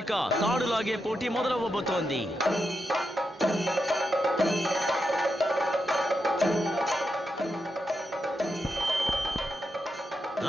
రోమాంచిక తాడులాగే పోటీ మొదలవ్వబోతోంది.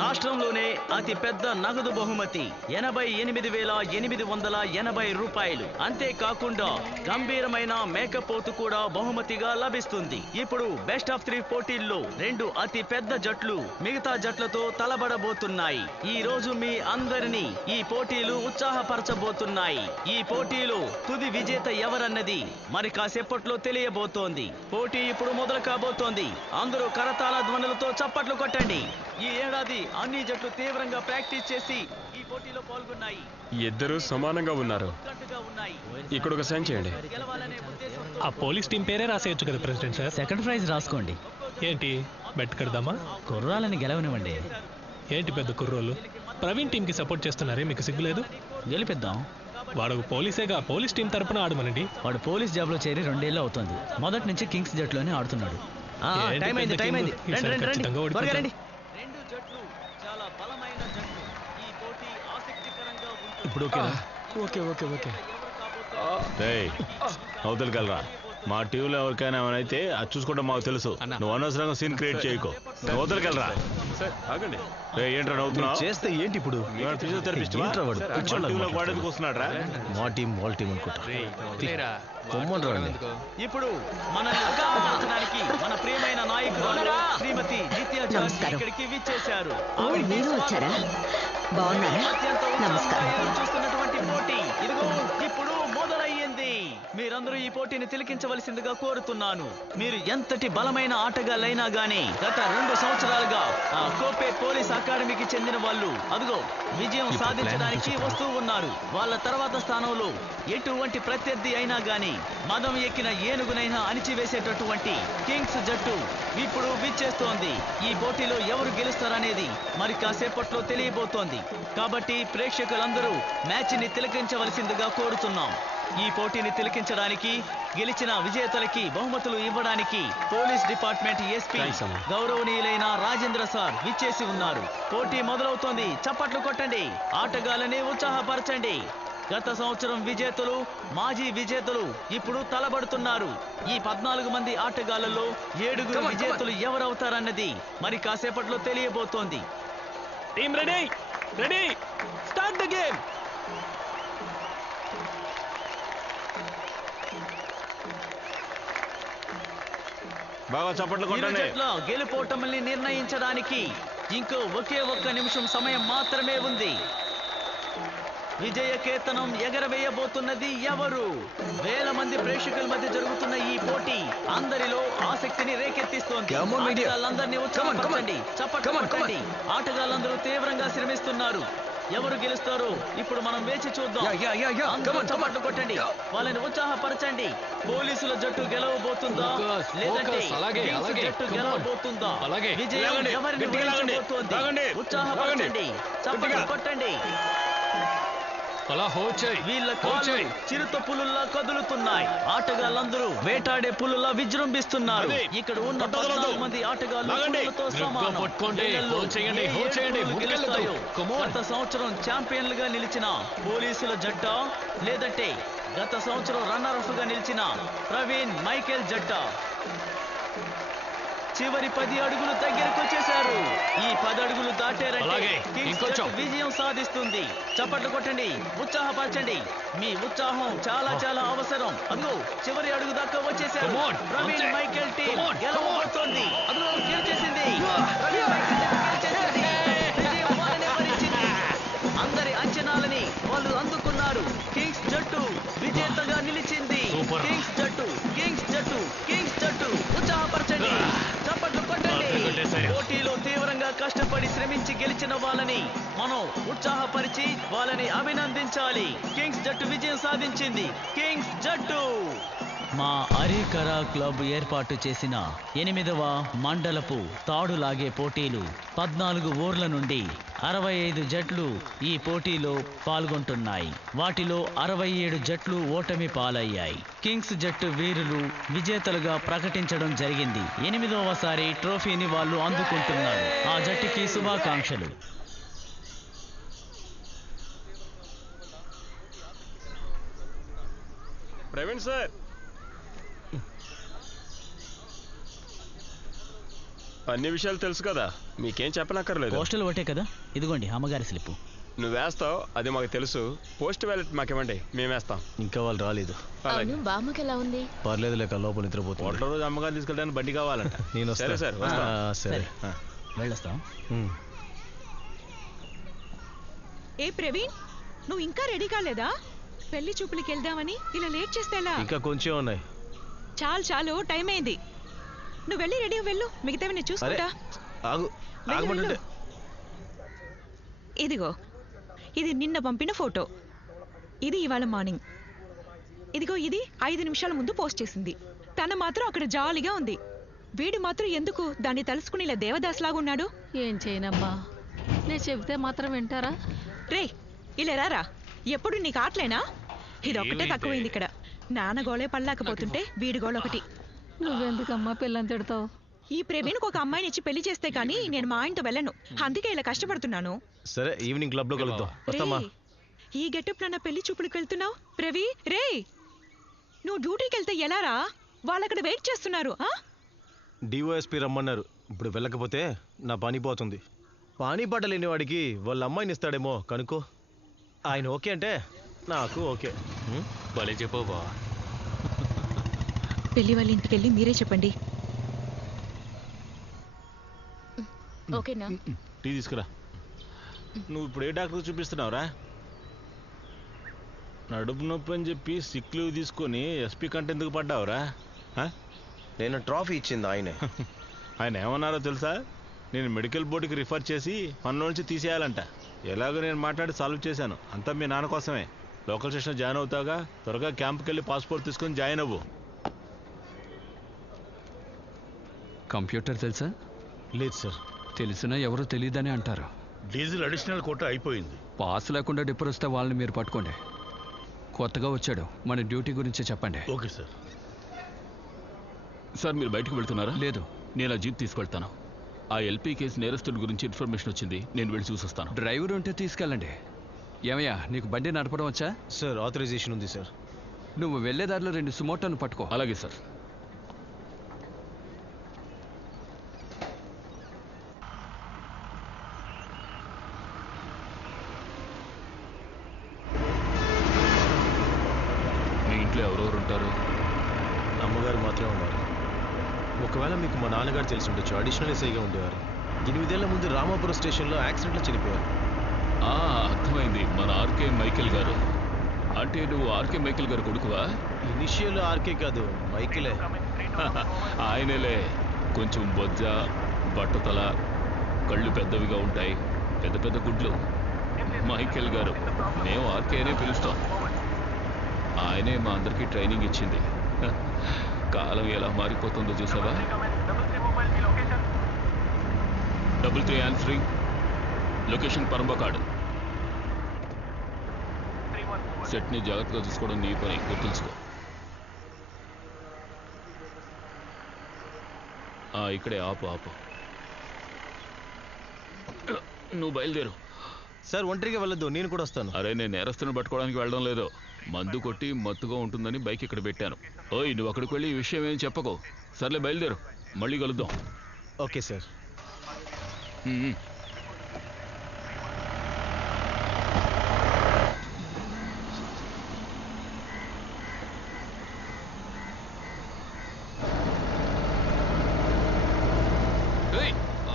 రాష్ట్రంలోనే అతి పెద్ద నగదు బహుమతి 88,880 రూపాయలు. అంతేకాకుండా గంభీరమైన మేకపోతు కూడా బహుమతిగా లభిస్తుంది. ఇప్పుడు బెస్ట్ ఆఫ్ 3 పోటీల్లో 2 అతి పెద్ద జట్లు మిగతా జట్లతో తలబడబోతున్నాయి. ఈ రోజు మీ అందరినీ ఈ పోటీలు ఉత్సాహపరచబోతున్నాయి. ఈ పోటీలో తుది విజేత ఎవరన్నది మరి కాసేపట్లో తెలియబోతోంది. పోటీ ఇప్పుడు మొదలు కాబోతోంది. అందరూ కరతాళ ధ్వనులతో చప్పట్లు కొట్టండి. ఈ ఏడాది అన్ని జట్లు తీవ్రంగా ప్రాక్టీస్ చేసి ఈ పోటీలో పాల్గొన్నాయి. ఇద్దరు సమానంగా ఉన్నారు. ఇక్కడ ఒక సైన్ చేయండి. ఆ పోలీస్ టీం పేరే రాసేయచ్చు కదా ప్రెసిడెంట్ సార్. సెకండ్ ప్రైజ్ రాసుకోండి. ఏంటి బెట్ కడదామా? కుర్రాలని గెలవనివ్వండి. ఏంటి పెద్ద కుర్రోళ్ళు ప్రవీణ్ టీంకి సపోర్ట్ చేస్తున్నారే, మీకు సిగ్గులేదు? గెలిపిద్దాం. వాడు పోలీసేగా, పోలీస్ టీం తరపున ఆడమనండి. వాడు పోలీస్ జాబ్ లో చేరి 2 ఏళ్ళు అవుతుంది. మొదటి నుంచి కింగ్స్ జట్లోనే ఆడుతున్నాడు. ఇప్పుడు ఓకే. అవతలకెళ్ళరా. మా టీంలో ఎవరికైనా ఏమైనా అది చూసుకుంటే మాకు తెలుసు. నువ్వు అనవసరంగా సీన్ క్రియేట్ చేయకు. అవతలకెళ్ళరా. ఏంట్రా నవ్వుతున్నావు? చేస్తే ఏంటి ఇప్పుడు? వాడేందుకు వస్తున్నాడు రా? మా టీం వాళ్ళ టీం అనుకుంటా. ఇప్పుడు మన ప్రియమైన నాయకురాలు శ్రీమతి నిత్య ఇక్కడికి విచ్చేశారు. చూస్తున్నటువంటి పోటీ ఇదిగో ఇప్పుడు మొదలయ్యింది. మీరందరూ ఈ పోటీని తిలకించవలసిందిగా కోరుతున్నాను. మీరు ఎంతటి బలమైన ఆటగాళ్ళైనా గానీ గత 2 సంవత్సరాలుగా ఆ కోపే పోలీస్ అకాడమీకి చెందిన వాళ్ళు అదిగో విజయం సాధించడానికి వస్తూ ఉన్నారు. వాళ్ళ తర్వాత స్థానంలో ఎటువంటి ప్రత్యర్థి అయినా గానీ మదం ఎక్కిన ఏనుగునైనా అణిచివేసేటటువంటి కింగ్స్ జట్టు ఇప్పుడు విచ్చేస్తోంది. ఈ పోటీలో ఎవరు గెలుస్తారనేది మరి కాసేపట్లో తెలియబోతోంది. కాబట్టి ప్రేక్షకులందరూ మ్యాచ్ ని తిలకించవలసిందిగా కోరుతున్నాం. ఈ పోటీని తిలకించడానికి గెలిచిన విజేతలకి బహుమతులు ఇవ్వడానికి పోలీస్ డిపార్ట్మెంట్ ఎస్పీ గౌరవనీయులైన రాజేంద్ర సార్ విచ్చేసి ఉన్నారు. పోటీ మొదలవుతోంది. చప్పట్లు కొట్టండి. ఆటగాళ్ళని ఉత్సాహపరచండి. గత సంవత్సరం విజేతలు మాజీ విజేతలు ఇప్పుడు తలబడుతున్నారు. ఈ 14 మంది ఆటగాళ్లలో 7 విజేతలు ఎవరవుతారన్నది మరి కాసేపట్లో తెలియబోతోంది. Team ready, start the game. బాగా చప్పట్లు కొట్టండి. గెలుపోటముల్ని నిర్ణయించడానికి ఇంకో ఒకే ఒక్క నిమిషం సమయం మాత్రమే ఉంది. విజయ కేతనం ఎగరవేయబోతున్నది ఎవరు? వేల మంది ప్రేక్షకుల మధ్య జరుగుతున్న ఈ పోటీ అందరిలో ఆసక్తిని రేకెత్తిస్తోంది. ఆటగాళ్ళందరినీ ఉత్సాహపరచండి. చప్పట్లు కొట్టండి. ఆటగాళ్ళందరూ తీవ్రంగా శ్రమిస్తున్నారు. ఎవరు గెలుస్తారో ఇప్పుడు మనం వేచి చూద్దాం. చప్పట్లు కొట్టండి. వాళ్ళని ఉత్సాహపరచండి. పోలీసుల జట్టు గెలవబోతుందా లేదంటే జట్టు గెలవబోతుందా? విజయం ఎవరిని వరించబోతోంది? ఉత్సాహపరచండి. చప్పట్లు కొట్టండి. వీళ్ళ కాళ్ళు చిరుత పులుల్లా కదులుతున్నాయి. ఆటగాళ్ళందరూ వేటాడే పులుల్లా విజృంభిస్తున్నారు. ఇక్కడ ఉన్న 14 మంది ఆటగాళ్ళు గత సంవత్సరం ఛాంపియన్లుగా నిలిచిన పోలీసుల జట్ట లేదంటే గత సంవత్సరం రన్నర్ గా నిలిచిన ప్రవీణ్ మైకేల్ జట్ట చివరి 10 అడుగులు దగ్గరకు వచ్చేశారు. ఈ 10 అడుగులు దాటారంటే విజయం సాధిస్తుంది. చప్పట్లు కొట్టండి. ఉత్సాహపరచండి. మీ ఉత్సాహం చాలా అవసరం. అందులో చివరి అడుగు దాకా వచ్చేశారు. ప్రవీణ్ మైకేల్ టీం గెలవబోతోంది. అందులో గెలిచేసింది. అందరి అంచనాలని వాళ్ళు అందుకున్నారు. కింగ్స్ జట్టు విజేతగా నిలిచింది. కింగ్స్ జట్టు ఉత్సాహపరచండి. చప్పట్లు కొట్టండి. పోటీలో తీవ్రంగా కష్టపడి శ్రమించి గెలిచిన వాళ్ళని మనం ఉత్సాహపరిచి వాళ్ళని అభినందించాలి. కింగ్స్ జట్టు విజయం సాధించింది. కింగ్స్ జట్టు మా అరీకరా క్లబ్ ఏర్పాటు చేసిన 8వ మండలపు తాడులాగే పోటీలు 14 ఊర్ల నుండి 65 జట్లు ఈ పోటీలో పాల్గొంటున్నాయి. వాటిలో 67 జట్లు ఓటమి పాలయ్యాయి. కింగ్స్ జట్టు వీరులు విజేతలుగా ప్రకటించడం జరిగింది. 8వసారి ట్రోఫీని వాళ్ళు అందుకుంటున్నారు. ఆ జట్టుకి శుభాకాంక్షలు. ప్రవీణ్ సార్, అన్ని విషయాలు తెలుసు కదా, మీకేం చెప్పనక్కర్లేదు. పోస్టల్ ఒకటే కదా, ఇదిగోండి అమ్మగారి స్లిప్. నువ్వు వేస్తావు, అది మాకు తెలుసు. పోస్ట్ వ్యాలెట్ మాకు ఇవ్వండి, మేము వేస్తాం. ఇంకా వాళ్ళు రాలేదు. అవును, బామ్మకి ఎలా ఉంది? పర్లేదు లేక లోపల నిద్రపోతుంది. హోటల్ రోజు అమ్మగారు తీసుకెళ్ళడానికి బండి కావాలంట. నేను సరే సార్, వస్తాం. సరే. వెళ్ళొస్తాం. ఏ ప్రవీణ్, నువ్వు ఇంకా రెడీ కాలేదా? పెళ్లి చూపులకి వెళ్దామని ఇలా లేట్ చేస్తే ఎలా? ఇంకా కొంచెం ఉన్నాయి. చాలు చాలు, టైం అయింది. నువ్వు వెళ్ళి రెడీ వెళ్ళు, మిగతావి నేను చూసుకుంటా. ఆగు, ఆగమంటుంటే. ఇదిగో, ఇది నిన్న పంపిన ఫోటో, ఇది ఇవాళ మార్నింగ్. ఇదిగో, ఇది 5 నిమిషాల ముందు పోస్ట్ చేసింది. తన మాత్రం అక్కడ జాలీగా ఉంది. వీడు మాత్రం ఎందుకు దాన్ని తలుసుకుని ఇలా దేవదాస్లాగా ఉన్నాడు? ఏం చేయనమ్మా, నేను చెబితే మాత్రం వింటారా? రే, ఇలా రారా. ఎప్పుడు నీకు ఆటలేనా? ఇది ఒక్కటే తక్కువైంది ఇక్కడ. నాన్న గోళే పడలేకపోతుంటే వీడి గోళ ఒకటి. నువ్వెందుకమ్మా పిల్లని తిడతావు? ఈ ప్రవీణ్కి ఒక అమ్మాయిని ఇచ్చి పెళ్లి చేస్తే కానీ నేను మా ఆయనతో వెళ్ళను. అందుకే ఇలా కష్టపడుతున్నాను. సరే, ఈవినింగ్ క్లబ్ లో కలుద్దాం. వస్తామా? రేయ్, ఈ గెటప్ నా పెళ్లి చూపులకు వెళ్తున్నావు ప్రవీ? రే, నువ్వు డ్యూటీకి వెళ్తే ఎలా రా? వాళ్ళు అక్కడ వెయిట్ చేస్తున్నారు. డిఓఎస్పీ రమ్మన్నారు. ఇప్పుడు వెళ్ళకపోతే నా పని పోతుంది. పానీ పాట లేని వాడికి వాళ్ళ అమ్మాయిని ఇస్తాడేమో కనుక్కో. ఆయన ఓకే అంటే నాకు ఓకే. భలే చెప్పవు బా. పెళ్లి వాళ్ళ ఇంటికి వెళ్ళి మీరే చెప్పండి. ఓకేనా? టీ తీసుకురా. నువ్వు ఇప్పుడు ఏ డాక్టర్ చూపిస్తున్నావురా? నడుపు నొప్పి అని చెప్పి సిక్ లీవ్ తీసుకొని ఎస్పీ కంటే ఎందుకు పడ్డావురా? నేను ట్రాఫీ ఇచ్చింది ఆయనే. ఆయన ఏమన్నారో తెలుసా? నేను మెడికల్ బోర్డుకి రిఫర్ చేసి పనిలో నుంచి తీసేయాలంట. ఎలాగో నేను మాట్లాడి సాల్వ్ చేశాను. అంతా మీ నాన్న కోసమే. లోకల్ స్టేషన్ జాయిన్ అవుతాగా, త్వరగా క్యాంప్కి వెళ్ళి పాస్పోర్ట్ తీసుకొని జాయిన్ అవ్వు. కంప్యూటర్ తెలుసా? లేదు సార్. తెలిసినా ఎవరో తెలియదని అంటారు. డీజిల్ అడిషనల్ కోటా అయిపోయింది. పాస్ లేకుండా డిప్పర్ వస్తే వాళ్ళని మీరు పట్టుకోండి. కొత్తగా వచ్చాడు, మన డ్యూటీ గురించి చెప్పండి. Okay sir. సార్, మీరు బయటకు వెళ్తున్నారా? లేదు, నేను ఆ జీప్ తీసుకెళ్తాను. ఆ ఎల్పీ కేసు నేరస్తుడి గురించి ఇన్ఫర్మేషన్ వచ్చింది, నేను వెళ్ళి చూసొస్తాను. డ్రైవర్ ఉంటే తీసుకెళ్ళండి. ఏమయ్యా, నీకు బండి నడపడం వచ్చా? సార్, ఆథరైజేషన్ ఉంది సార్. నువ్వు వెళ్లే దారిలో 2 సుమోటోను పట్టుకో. అలాగే సార్. మీ ఇంట్లో ఎవరెవరు ఉంటారు? అమ్మగారు మాత్రమే ఉన్నారు. ఒకవేళ మీకు మా నాన్నగారు తెలిసి ఉండొచ్చు. అడిషనల్ ఎస్ఐగా ఉండేవారు. 8 ఏళ్ల ముందు రామాపురం స్టేషన్లో యాక్సిడెంట్లో చనిపోయారు. అర్థమైంది, మన ఆర్కే మైకేల్ గారు. అంటే నువ్వు ఆర్కే మైకేల్ గారు కొడుకువా? ఇనిషియల్ ఆర్కే కాదు, మైకిలే. ఆయనలే. కొంచెం బొజ్జ, బట్టతల, కళ్ళు పెద్దవిగా ఉంటాయి, పెద్ద పెద్ద గుడ్లు. మైకేల్ గారు. మేము ఆర్కేనే పిలుస్తాం. ఆయనే మా అందరికీ ట్రైనింగ్ ఇచ్చింది. కాలం ఎలా మారిపోతుందో చూసావా? 33 ఆన్సరింగ్. లొకేషన్ పరంబకాడు. సెట్ని జాగ్రత్తగా చూసుకోవడం నీ పని, గుర్తుంచుకో. ఇక్కడే ఆపు ఆపు. నువ్వు బయలుదేరు. సార్, ఒంటరిగా వెళ్ళొద్దు, నేను కూడా వస్తాను. అరే, నేను నేరస్తుని పట్టుకోవడానికి వెళ్ళడం లేదు. మందు కొట్టి మత్తుగా ఉంటుందని బైక్ ఇక్కడ పెట్టాను. ఓయ్, నువ్వు అక్కడికి వెళ్ళి ఈ విషయం ఏం చెప్పకో. సర్లే, బయలుదేరు, మళ్ళీ కలుద్దాం. Okay sir.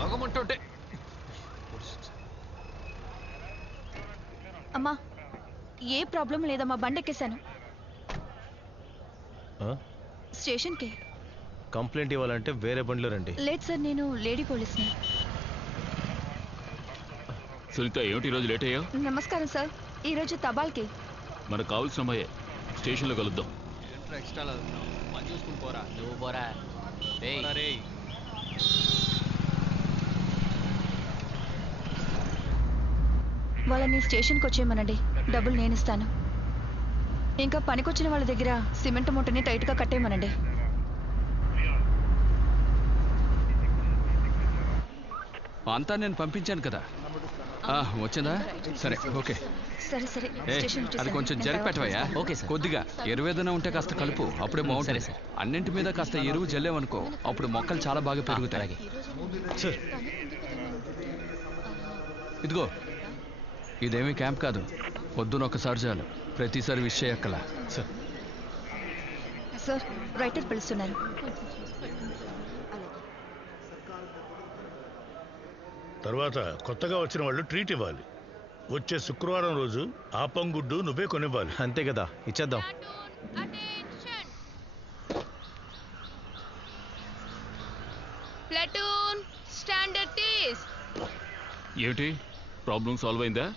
ఆగమంటుంటే. అమ్మా, ఏ ప్రాబ్లం లేదమ్మా, బండెక్కేశాను. స్టేషన్కి. కంప్లైంట్ ఇవ్వాలంటే వేరే బండిలో రండి. లేదు సార్, నేను లేడీ పోలీస్ని. సునీత, ఏమిటి ఈరోజు లేట్ అయ్యావు? నమస్కారం సార్, ఈరోజు తబాల్కి. మనకు కావాల్సిన అమ్మాయే. స్టేషన్లో కలుద్దాం. వాళ్ళని స్టేషన్కి వచ్చేయమనండి, డబ్బులు నేను ఇస్తాను. ఇంకా పనికొచ్చిన వాళ్ళ దగ్గర సిమెంట్ మూటని టైట్గా కట్టేయమనండి. అంతా నేను పంపించాను కదా. వచ్చిందా? సరే ఓకే. సరే సరే స్టేషన్ అది వచ్చేసాను. కొంచెం నేను జరిపెట్టవయ్యా. తర్వాత ఓకే సార్. కొద్దిగా ఎరువేదన ఉంటే కాస్త కలుపు, అప్పుడే బాగుంటుంది. సరే. అన్నింటి మీద కాస్త ఎరువు జల్లేవనుకో, అప్పుడు మొక్కలు చాలా బాగా పెరుగుతాయి. సార్ ఇదిగో, ఇదేమీ క్యాంప్ కాదు. పొద్దున ఒకసారి చాలు, ప్రతిసారి విష్ చేయక్కలా. సార్ సార్ రైటర్ పిలుస్తున్నారు. తర్వాత కొత్తగా వచ్చిన వాళ్ళు ట్రీట్ ఇవ్వాలి. వచ్చే శుక్రవారం రోజు ఆపంగుడ్డు నువ్వే కొనివ్వాలి. అంతే కదా, ఇచ్చేద్దాం. Platoon standard teas. ఏమిటి ప్రాబ్లం సాల్వ్ అయిందా?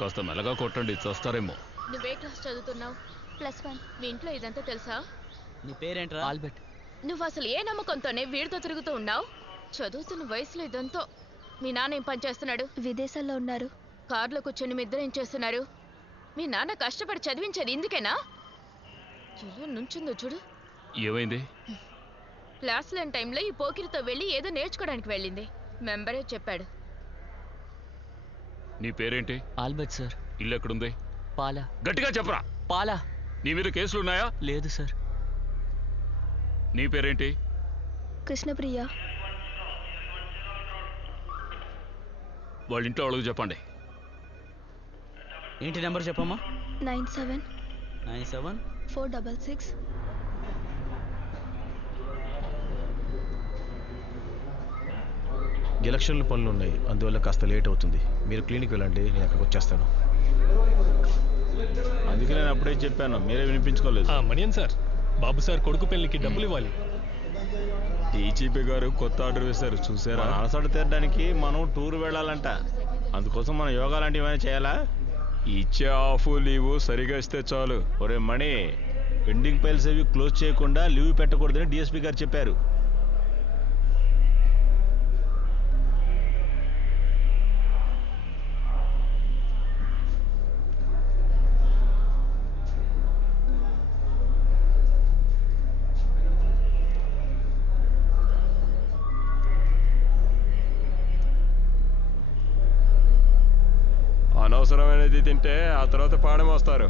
కాస్త మెల్లగా కొట్టండి, చస్తారేమో. నువ్వే క్లాస్ చదువుతున్నావు? +1. మీ ఇంట్లో ఇదంతా తెలుసా? నీ పేరేంట్రా? ఆల్బర్ట్. నువ్వు అసలు ఏ నమ్మకంతోనే వీడితో తిరుగుతూ ఉన్నావు? చదువుతున్న వయసులో ఇదంతా. మీ నాన్న ఏం పని చేస్తున్నాడు? విదేశాల్లో ఉన్నారు. కారులో కూర్చొని మీ ఇద్దరు ఏం చేస్తున్నారు? మీ నాన్న కష్టపడి చదివించేది ఇందుకేనా? ఎలా నుంచుందో చూడు. ఏమైంది? క్లాస్ లేని టైంలో ఈ పోకిరితో వెళ్ళి ఏదో నేర్చుకోవడానికి వెళ్ళింది. మెంబరే చెప్పాడు. నీ పేరేంటి? Albert sir. ఇల్లు ఎక్కడుంది? పాలా. గట్టిగా చెప్పరా. పాలా. నీ మీద కేసులు ఉన్నాయా? లేదు సార్. నీ పేరేంటి? కృష్ణప్రియ. వాళ్ళ ఇంట్లో వాళ్ళకి చెప్పండి. ఏంటి నెంబర్ చెప్పమ్మా? 97 97 466. ఎలక్షన్లు పనులు ఉన్నాయి, అందువల్ల కాస్త లేట్ అవుతుంది. మీరు క్లినిక్ వెళ్ళండి, నేను అక్కడికి వచ్చేస్తాను. అందుకే నేను అప్పుడే చెప్పాను, మీరే వినిపించుకోలేదు. మణియన్ సార్, బాబు సార్ కొడుకు పెళ్లికి డబ్బులు ఇవ్వాలి. డీజీపీ గారు కొత్త ఆర్డర్ వేశారు చూసారా? అలసట తీరడానికి మనం టూర్ వెళ్ళాలంట. అందుకోసం మనం యోగా లాంటివి ఏమైనా చేయాలా? ఇచ్చే ఆఫ్ లీవు సరిగా ఇస్తే చాలు. ఒరే మణి, పెండింగ్ ఫైల్స్ అవి క్లోజ్ చేయకుండా లీవ్ పెట్టకూడదని డిఎస్పీ గారు చెప్పారు. అనవసరమైనది తింటే ఆ తర్వాత పాడం వస్తారు.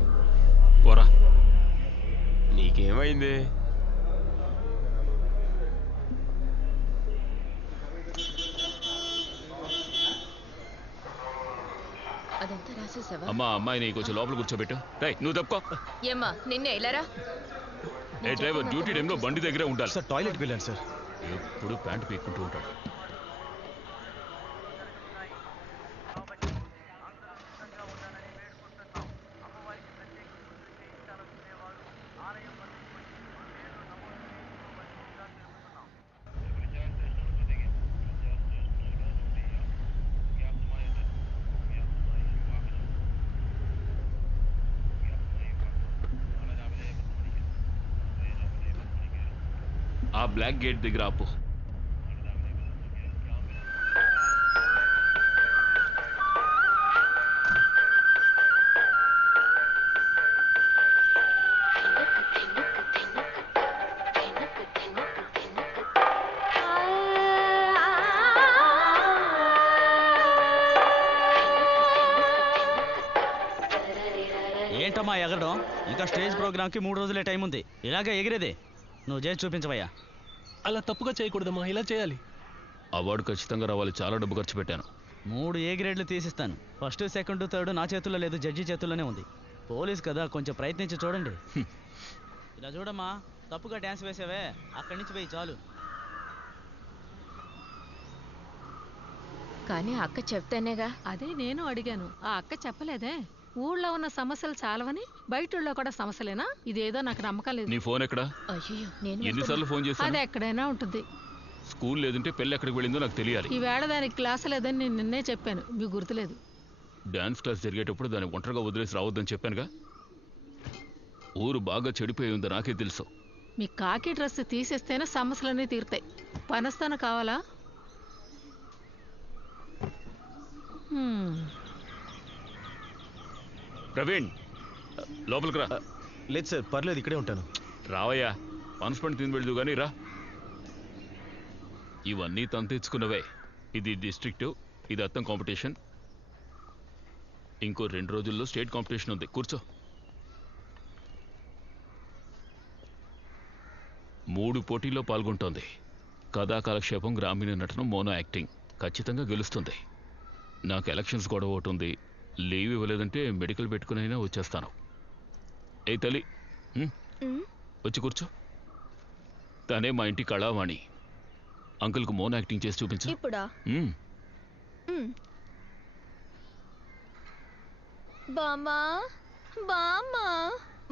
పోరా. నీకేమైంది? అదంతా రాసేసావా? అమ్మా, అమ్మాయిని కొంచెం లోపల కూర్చోబెట్టు. రేయ్, నువ్వు తప్పుకో. ఏమ్మా నిన్నే ఇలారా. ఏ డ్రైవర్, డ్యూటీ టైంలో బండి దగ్గరే ఉండాలి. సార్ టాయిలెట్కి వెళ్ళండి సార్. ఎప్పుడు ప్యాంటు పీక్కుంటూ ఉంటాడు. ఆ బ్లాక్ గేట్ దగ్గర ఆపు. ఏంటమ్మా ఎగరడం? ఇంకా స్టేజ్ ప్రోగ్రామ్కి 3 రోజులే టైం ఉంది. ఇలాగే ఎగిరేదే. నువ్వు చేసి చూపించవయ్యా. అలా తప్పుగా చేయకూడదమ్మా, ఇలా చేయాలి. అవార్డు ఖచ్చితంగా రావాలి. చాలా డబ్బు ఖర్చు పెట్టాను. 3 ఏ గ్రేడ్లు తీసిస్తాను. ఫస్ట్, సెకండ్, థర్డ్ నా చేతుల్లో లేదు, జడ్జి చేతుల్లోనే ఉంది. పోలీస్ కదా, కొంచెం ప్రయత్నించి చూడండి. ఇలా చూడమ్మా, తప్పుగా డ్యాన్స్ వేసావే, అక్కడి నుంచి పోయి చాలు. కానీ అక్క చెప్తేనేగా. అదే నేను అడిగాను, ఆ అక్క చెప్పలేదే. ఊళ్ళో ఉన్న సమస్యలు చాలవని బయటలో కూడా సమస్యలేనా? ఇదేదో నాకు నమ్మకం లేదు. నీ ఫోన్ ఎక్కడా? అయ్యో, నేను ఎన్నిసార్లు ఫోన్ చేశాను? అది ఎక్కడైనా ఉంటుంది. స్కూల్ లేదంటే పెళ్ళి ఎక్కడికి వెళ్ళిందో నాకు తెలియాలి. ఈ వేళ దానికి క్లాస్ లేదని నేను నిన్నే చెప్పాను, మీకు గుర్తులేదు. డాన్స్ క్లాస్ జరిగేటప్పుడు దాన్ని ఒంటరిగా వదిలేసి రావద్దని చెప్పానుగా. ఊరు బాగా చెడిపోయి ఉందో నాకే తెలుసు. మీ కాకి డ్రెస్ తీసేస్తేనే సమస్యలన్నీ తీరుతాయి. పనస్తాను కావాలా? ప్రవీణ్, లోపలికి రా. లేదు సార్, పర్లేదు, ఇక్కడే ఉంటాను. రావయ్యా, పనిష్మెంట్ తిని వెళ్దు కానీ రా. ఇవన్నీ తను తెచ్చుకున్నవే. ఇది డిస్ట్రిక్ట్, ఇది అత్తం కాంపిటీషన్. ఇంకో 2 రోజుల్లో స్టేట్ కాంపిటీషన్ ఉంది. కూర్చో. 3 పోటీల్లో పాల్గొంటోంది. కథా కాలక్షేపం, గ్రామీణ నటన, మోనో యాక్టింగ్. ఖచ్చితంగా గెలుస్తుంది. నాకు ఎలక్షన్స్ గొడవ ఒకటి ఉంది. లీవ్ ఇవ్వలేదంటే మెడికల్ పెట్టుకునైనా వచ్చేస్తాను. ఏ తల్లి, వచ్చి కూర్చో. తనే మా ఇంటి కళావాణి. అంకుల్కు మోనో యాక్టింగ్ చేసి చూపించు. ఇప్పుడా? బామ్మా బామ్మా,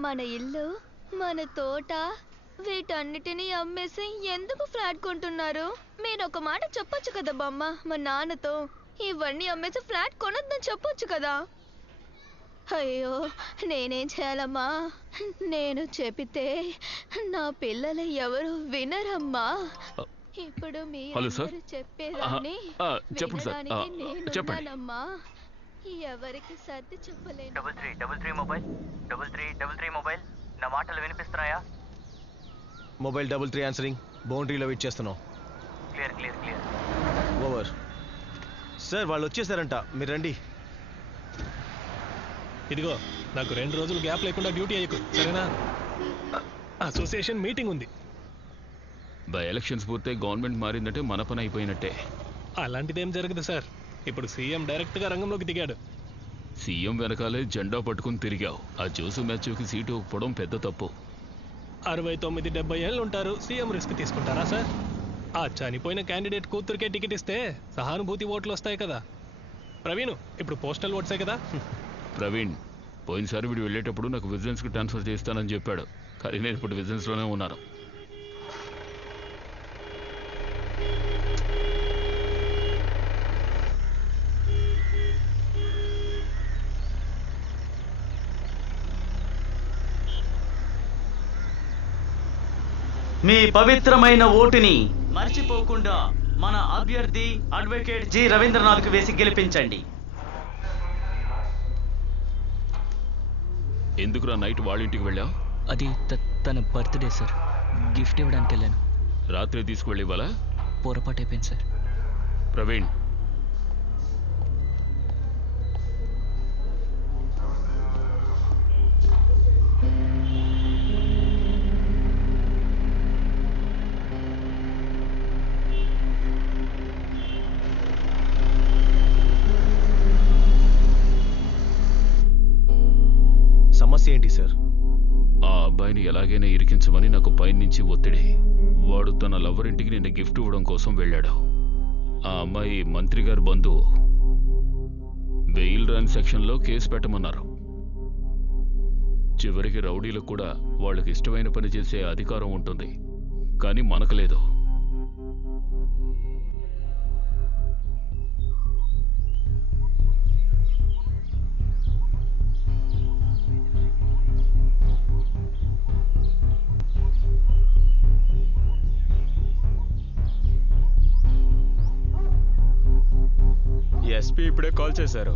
మన ఇల్లు, మన తోట, వీటన్నిటినీ అమ్మేసి ఎందుకు ఫ్లాట్ కొంటున్నారు? మీరు ఒక మాట చెప్పొచ్చు కదా బామ్మ మా నాన్నతో. ఇవన్నీ అమ్మేసి ఫ్లాట్ కొనొద్దని చెప్పొచ్చు కదా. అయ్యో, నేనేం చేయాలమ్మా? నేను చెబితే నా పిల్లలు ఎవరు వినరమ్మా. ఇప్పుడు మీరు చెప్పేదాన్ని వినడానికి నేనున్నానమ్మా. ఎవరికి సర్ది చెప్పలేను. 3333 మొబైల్ 3333 మొబైల్, నా మాటలు వినిపిస్తున్నాయా? Mobile 33 answering. బౌండరీలో వెయిట్ చేస్తున్నాం. Clear clear clear. Over. Sir వాళ్ళు వచ్చేసారంట, మీరు రండి. ఇదిగో, నాకు 2 రోజులు గ్యాప్ లేకుండా డ్యూటీ అయ్యకు, సరేనా? అసోసియేషన్ మీటింగ్ ఉంది. బై ఎలక్షన్స్ పూర్తయి గవర్నమెంట్ మారిందంటే మన పని అయిపోయినట్టే. అలాంటిదేం జరగదు సార్. ఇప్పుడు సీఎం డైరెక్ట్గా రంగంలోకి దిగాడు. సీఎం వెనకాలే జెండా పట్టుకుని తిరిగావు. ఆ జోసు మ్యాచ్కి సీటు ఒప్పుకోవడం పెద్ద తప్పు. 69-70 ఏళ్ళు ఉంటారు. సీఎం రిస్క్ తీసుకుంటారా సార్? ఆ చనిపోయిన క్యాండిడేట్ కూతురికే టికెట్ ఇస్తే సహానుభూతి ఓట్లు వస్తాయి కదా. ప్రవీణ్, ఇప్పుడు పోస్టల్ ఓట్సే కదా. ప్రవీణ్, పోయినసారి వీడు వెళ్ళేటప్పుడు నాకు విజిలెన్స్కి ట్రాన్స్ఫర్ చేస్తానని చెప్పాడు. కానీ నేను ఇప్పుడు విజిలెన్స్లోనే ఉన్నాను. మీ పవిత్రమైన ఓటుని మర్చిపోకుండా మన అభ్యర్థి అడ్వకేట్ జి రవీంద్రనాథ్కు వేసి గెలిపించండి. ఎందుకురా నైట్ వాళ్ళ ఇంటికి వెళ్ళావు? అది తన బర్త్డే సార్. గిఫ్ట్ ఇవ్వడానికి వెళ్ళాను. రాత్రి తీసుకువెళ్ళి ఇవ్వాలా? పొరపాటు అయిపోయింది సార్. ప్రవీణ్, సమస్య ఏంటి సార్? ఆ అబ్బాయిని ఎలాగైనా ఇరికించమని నాకు పైనుంచి ఒత్తిడి. వాడు తన లవ్వర్ ఇంటికి నిన్న గిఫ్ట్ ఇవ్వడం కోసం వెళ్ళాడు. ఆ అమ్మాయి మంత్రి గారి బంధువు. బెయిల్ రాని సెక్షన్లో కేసు పెట్టమన్నారు. చివరికి రౌడీలకు కూడా వాళ్ళకి ఇష్టమైన పని చేసే అధికారం ఉంటుంది, కానీ మనకు లేదు. ఎస్పీ ఇప్పుడే కాల్ చేశారు.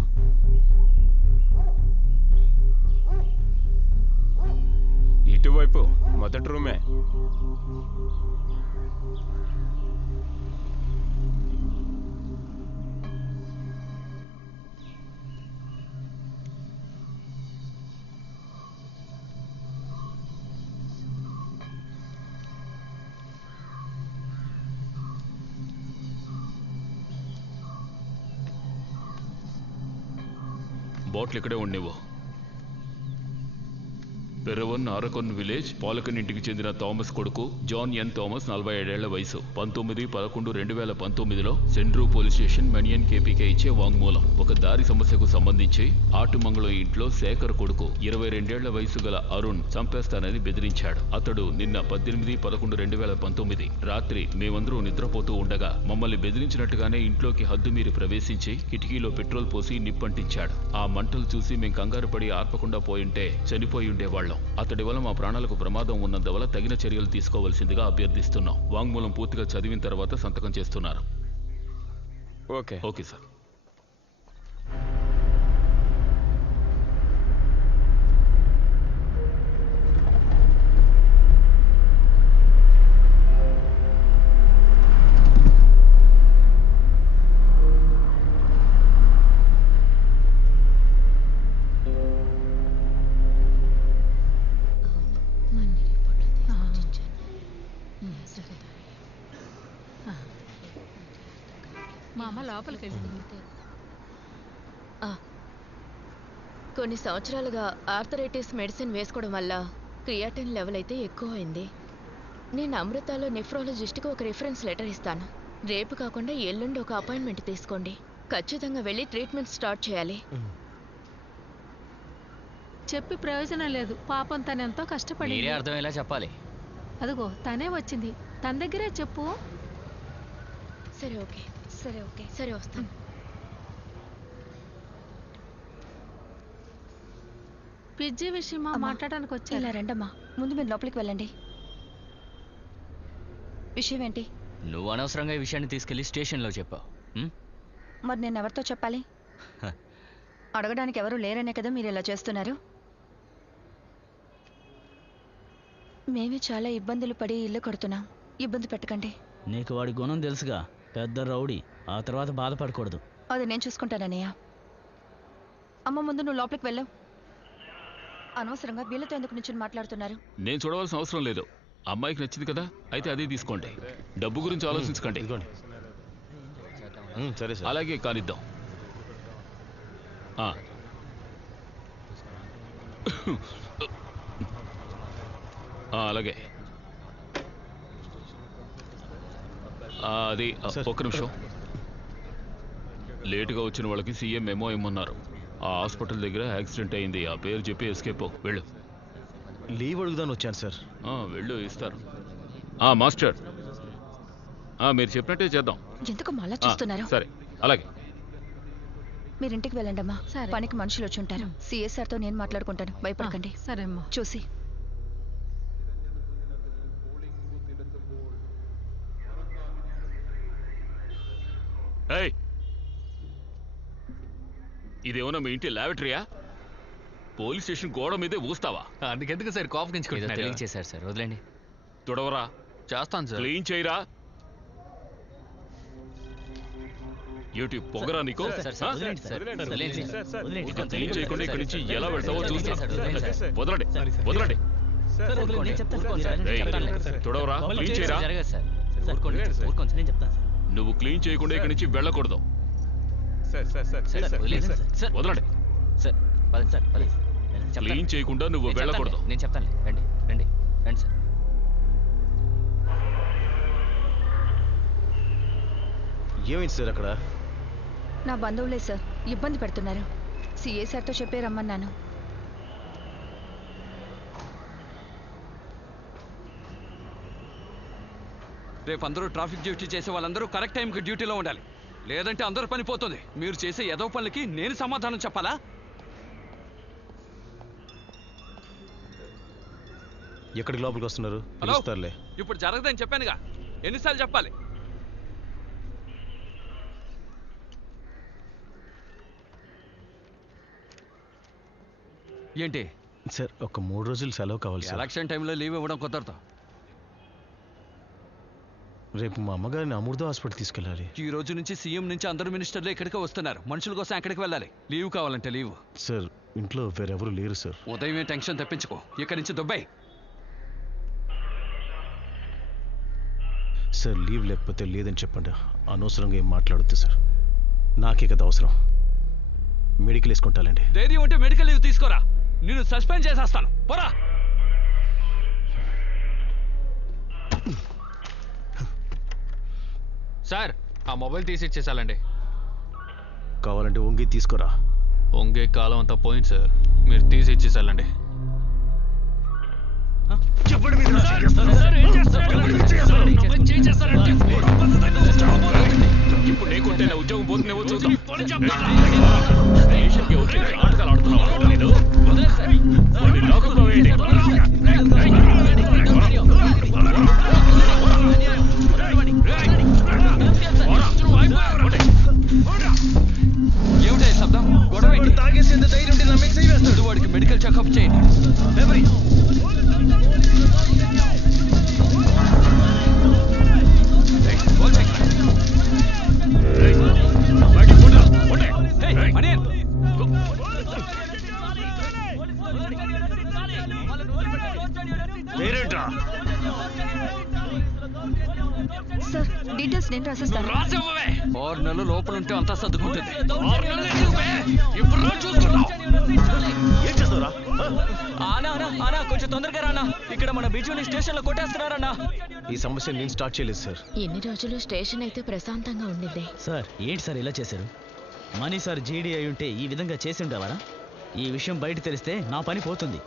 ఇటువైపు మొదటి రూమే. బాటిల్ ఇక్కడే ఉండేవో. పెరవన్ ఆరకొన్ విలేజ్, పాలకన్ ఇంటికి చెందిన థామస్ కొడుకు జాన్ ఎన్ థామస్, 47 ఏళ్ల వయసు. 19/11/2019లో సెంట్రూ పోలీస్ స్టేషన్ మెనియన్ కేపీకే ఇచ్చే వాంగ్మూలం. ఒక దారి సమస్యకు సంబంధించి ఆటుమంగళం ఇంట్లో శేఖర్ కొడుకు 22 ఏళ్ల వయసు గల అరుణ్ చంపేస్తానని బెదిరించాడు. అతడు నిన్న 18/11/2019 రాత్రి మేమందరూ నిద్రపోతూ ఉండగా మమ్మల్ని బెదిరించినట్టుగానే ఇంట్లోకి హద్దుమీరి ప్రవేశించి కిటికీలో పెట్రోల్ పోసి నిప్పంటించాడు. ఆ మంటలు చూసి మేం కంగారు పడి ఆర్పకుండా పోయింటే చనిపోయి ఉండేవాళ్ళం. అతడి వల్ల మా ప్రాణాలకు ప్రమాదం ఉన్నందువల్ల తగిన చర్యలు తీసుకోవాల్సిందిగా అభ్యర్థిస్తున్నాం. వాంగ్మూలం పూర్తిగా చదివిన తర్వాత సంతకం చేస్తున్నారు. Okay okay sir. మా అమ్మ లోపలికి వెళ్తుంది. కొన్ని సంవత్సరాలుగా ఆర్థరైటిస్ మెడిసిన్ వేసుకోవడం వల్ల క్రియాటిన్ లెవెల్ అయితే ఎక్కువ అయింది. నేను అమృతాలో నెఫ్రాలజిస్ట్కి ఒక రిఫరెన్స్ లెటర్ ఇస్తాను. రేపు కాకుండా ఎల్లుండి ఒక అపాయింట్మెంట్ తీసుకోండి. ఖచ్చితంగా వెళ్ళి ట్రీట్మెంట్ స్టార్ట్ చేయాలి. చెప్పి ప్రయోజనం లేదు. పాపం తనెంతో కష్టపడి. మీరే అర్థమయ్యేలా చెప్పాలి. అదిగో తనే వచ్చింది, తన దగ్గరే చెప్పు. సరే ఓకే, సరే ఓకే, సరే వస్తాను. పిజ్జి విషయం మాట్లాడడానికి వచ్చి. ఇలా రండమ్మా, ముందు మీరు లోపలికి వెళ్ళండి. విషయం ఏంటి? నువ్వు అనవసరంగా ఈ విషయాన్ని తీసుకెళ్లి స్టేషన్లో చెప్పావు. మరి నేను ఎవరితో చెప్పాలి? అడగడానికి ఎవరు లేరనే కదా మీరు ఇలా చేస్తున్నారు. మేమే చాలా ఇబ్బందులు పడి ఇల్లు కడుతున్నాం. ఇబ్బంది పెట్టకండి. నీకు వాడి గుణం తెలుసుగా, పెద్ద రౌడీ. ఆ తర్వాత బాధపడకూడదు. అది నేను చూసుకుంటానన్నయ్య. అమ్మ, ముందు నువ్వు లోపలికి వెళ్ళావు. అనవసరంగా వీళ్ళతో ఎందుకు నుంచి మాట్లాడుతున్నారు? నేను చూడవలసిన అవసరం లేదు. అమ్మాయికి నచ్చింది కదా, అయితే అదే తీసుకోండి. డబ్బు గురించి ఆలోచించకండి. సరే సార్, అలాగే కానిద్దాం. అలాగే అది ఒక్క నిమిషం. లేటుగా వచ్చిన వాళ్ళకి సీఎం మెమో ఇమ్మన్నారు. ఆ హాస్పిటల్ దగ్గర యాక్సిడెంట్ అయింది. ఆ పేరు చెప్పి ఎస్కేప్ వెళ్ళు. లీవ్ అడుగుదాని వచ్చాను సార్. వెళ్ళు, ఇస్తారు. మాస్టర్, మీరు చెప్పినట్టే చేద్దాం. ఎందుకు మళ్ళా చూస్తున్నారు? సరే, అలాగే. మీరు ఇంటికి వెళ్ళండి అమ్మా. పనికి మనుషులు వచ్చి ఉంటారు. సిఎస్ఆర్తో నేను మాట్లాడుకుంటాను, భయపడకండి. సరే అమ్మా. చూసి ఇదేమన్నా మీ ఇంటి ల్యాబరేటరీయా? పోలీస్ స్టేషన్ గోడ మీదే ఊస్తావా? అందుకెందుకు సార్ కోపగించుకుంటున్నారు? చేశారు సార్, వదిలేండి. తుడవరా? చేస్తాను సార్. క్లీన్ చేయరా? ఏటి పొగరా నీకు? క్లీన్ చేయకుండా ఇక్కడి నుంచి ఎలా వెళ్తావో చూస్తా. వదలండి, వదలండి. తుడవరా? క్లీన్ చేయరా? నువ్వు క్లీన్ చేయకుండా ఇక్కడి నుంచి వెళ్ళకూడదు. వదలండి. క్లీన్ చేయకుండా నువ్వు వెళ్ళకూడదు. నేను చెప్తాను. రండి రండి రండి సార్. ఏమైంది సార్ అక్కడ? నా బంధువులే సార్, ఇబ్బంది పెడుతున్నారు. సిఎస్ఆర్తో చెప్పే రమ్మన్నాను. రేపు అందరూ ట్రాఫిక్ డ్యూటీ చేసే వాళ్ళందరూ కరెక్ట్ టైంకి డ్యూటీలో ఉండాలి. లేదంటే అందరూ పని పోతుంది. మీరు చేసే ఏదో పనులకి నేను సమాధానం చెప్పాలా? ఎక్కడికి లోపలికి వస్తున్నారు? ఇప్పుడు జరగదని చెప్పానుగా, ఎన్నిసార్లు చెప్పాలి? ఏంటి సార్, ఒక 3 రోజులు సెలవు కావాలి సార్. ఎలక్షన్ టైంలో లీవ్ ఇవ్వడం కుదరదు. రేపు మా అమ్మగారిని అమృత హాస్పిటల్ తీసుకెళ్ళాలి. ఈ రోజు నుంచి సీఎం నుంచి అందరూ మినిస్టర్లు ఇక్కడికే వస్తున్నారు. మనుషుల కోసం ఎక్కడికి వెళ్ళాలి. లీవ్ కావాలంటే లీవ్. సార్, ఇంట్లో వేరెవరు లేరు సార్. ఉదయమే టెన్షన్ తెప్పించుకో. ఇక్కడి నుంచి దుబాయ్. సార్, లీవ్ లేకపోతే లేదని చెప్పండి. అనవసరంగా ఏం మాట్లాడొద్దు సార్. నాకే కదా అవసరం. మెడికల్ వేసుకుంటానండి. ధైర్యం ఉంటే మెడికల్ లీవ్ తీసుకోరా. నేను సస్పెండ్ చేసేస్తాను. పోరా. సార్, ఆ మొబైల్ తీసి ఇచ్చేసాలండి. కావాలంటే వంగి తీసుకోరా. వంగే కాలం అంతా పోయింది సార్. మీరు తీసి ఇచ్చేసాలండి. ఇప్పుడు నీకుంటే నా ఉద్యోగం పోతున్నావో చూద్దాం. ఆటకాలు ఆడుతున్నావా? ఏమిటా శబ్దం? గొడవ తాగేసేంత ధైర్యం ఉంటే నా మీద చేయి వేస్తాడు. వాడికి మెడికల్ చెకప్ చేయండి. డీటెయిల్స్ నేను రాసిస్తాను. 6 నెలల లోపల ఉంటే అంతా సర్దుకుంటుంది. అన్నా కొంచెం తొందరగా రానా, ఇక్కడ మన బిజుని స్టేషన్ లో కొట్టేస్తున్నారన్నా. ఈ సమస్య నేను స్టార్ట్ చేయలేదు సార్. ఎన్ని రోజులు స్టేషన్ అయితే ప్రశాంతంగా ఉండింది. సార్ ఏంటి సార్ ఇలా చేశారు? మనీ సార్ జీడీ అయి ఉంటే ఈ విధంగా చేసి ఉండేవారా? ఈ విషయం బయట తెలిస్తే నా పని పోతుంది.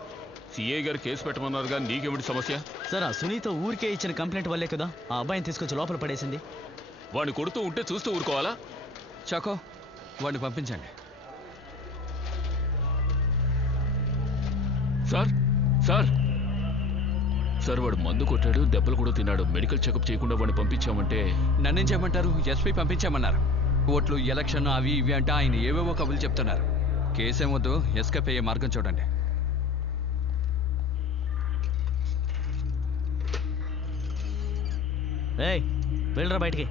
సిఐ గారు కేసు పెట్టమన్నారుగా, నీకేమిటి సమస్య? సార్ ఆ సునీత ఊరికే ఇచ్చిన కంప్లైంట్ వల్లే కదా ఆ అబ్బాయిని తీసుకొచ్చి లోపల పడేసింది. వాడిని కొడుతూ ఉంటే చూస్తూ ఊరుకోవాలా? చాకో వాడిని పంపించండి. సార్ సార్ సార్ వాడు మందు కొట్టాడు, దెబ్బలు కూడా తిన్నాడు. మెడికల్ చెకప్ చేయకుండా వాడిని పంపించామంటే నన్నేం చేయమంటారు? ఎస్పీ పంపించామన్నారు. ఓట్లు, ఎలక్షన్ అవి ఇవి అంటే ఆయన ఏవేవో కబులు చెప్తున్నారు. కేసేమొద్దు, ఎస్కేప్ అయ్యే మార్గం చూడండి. ఏయ్ వెళ్ళరా బయటికి.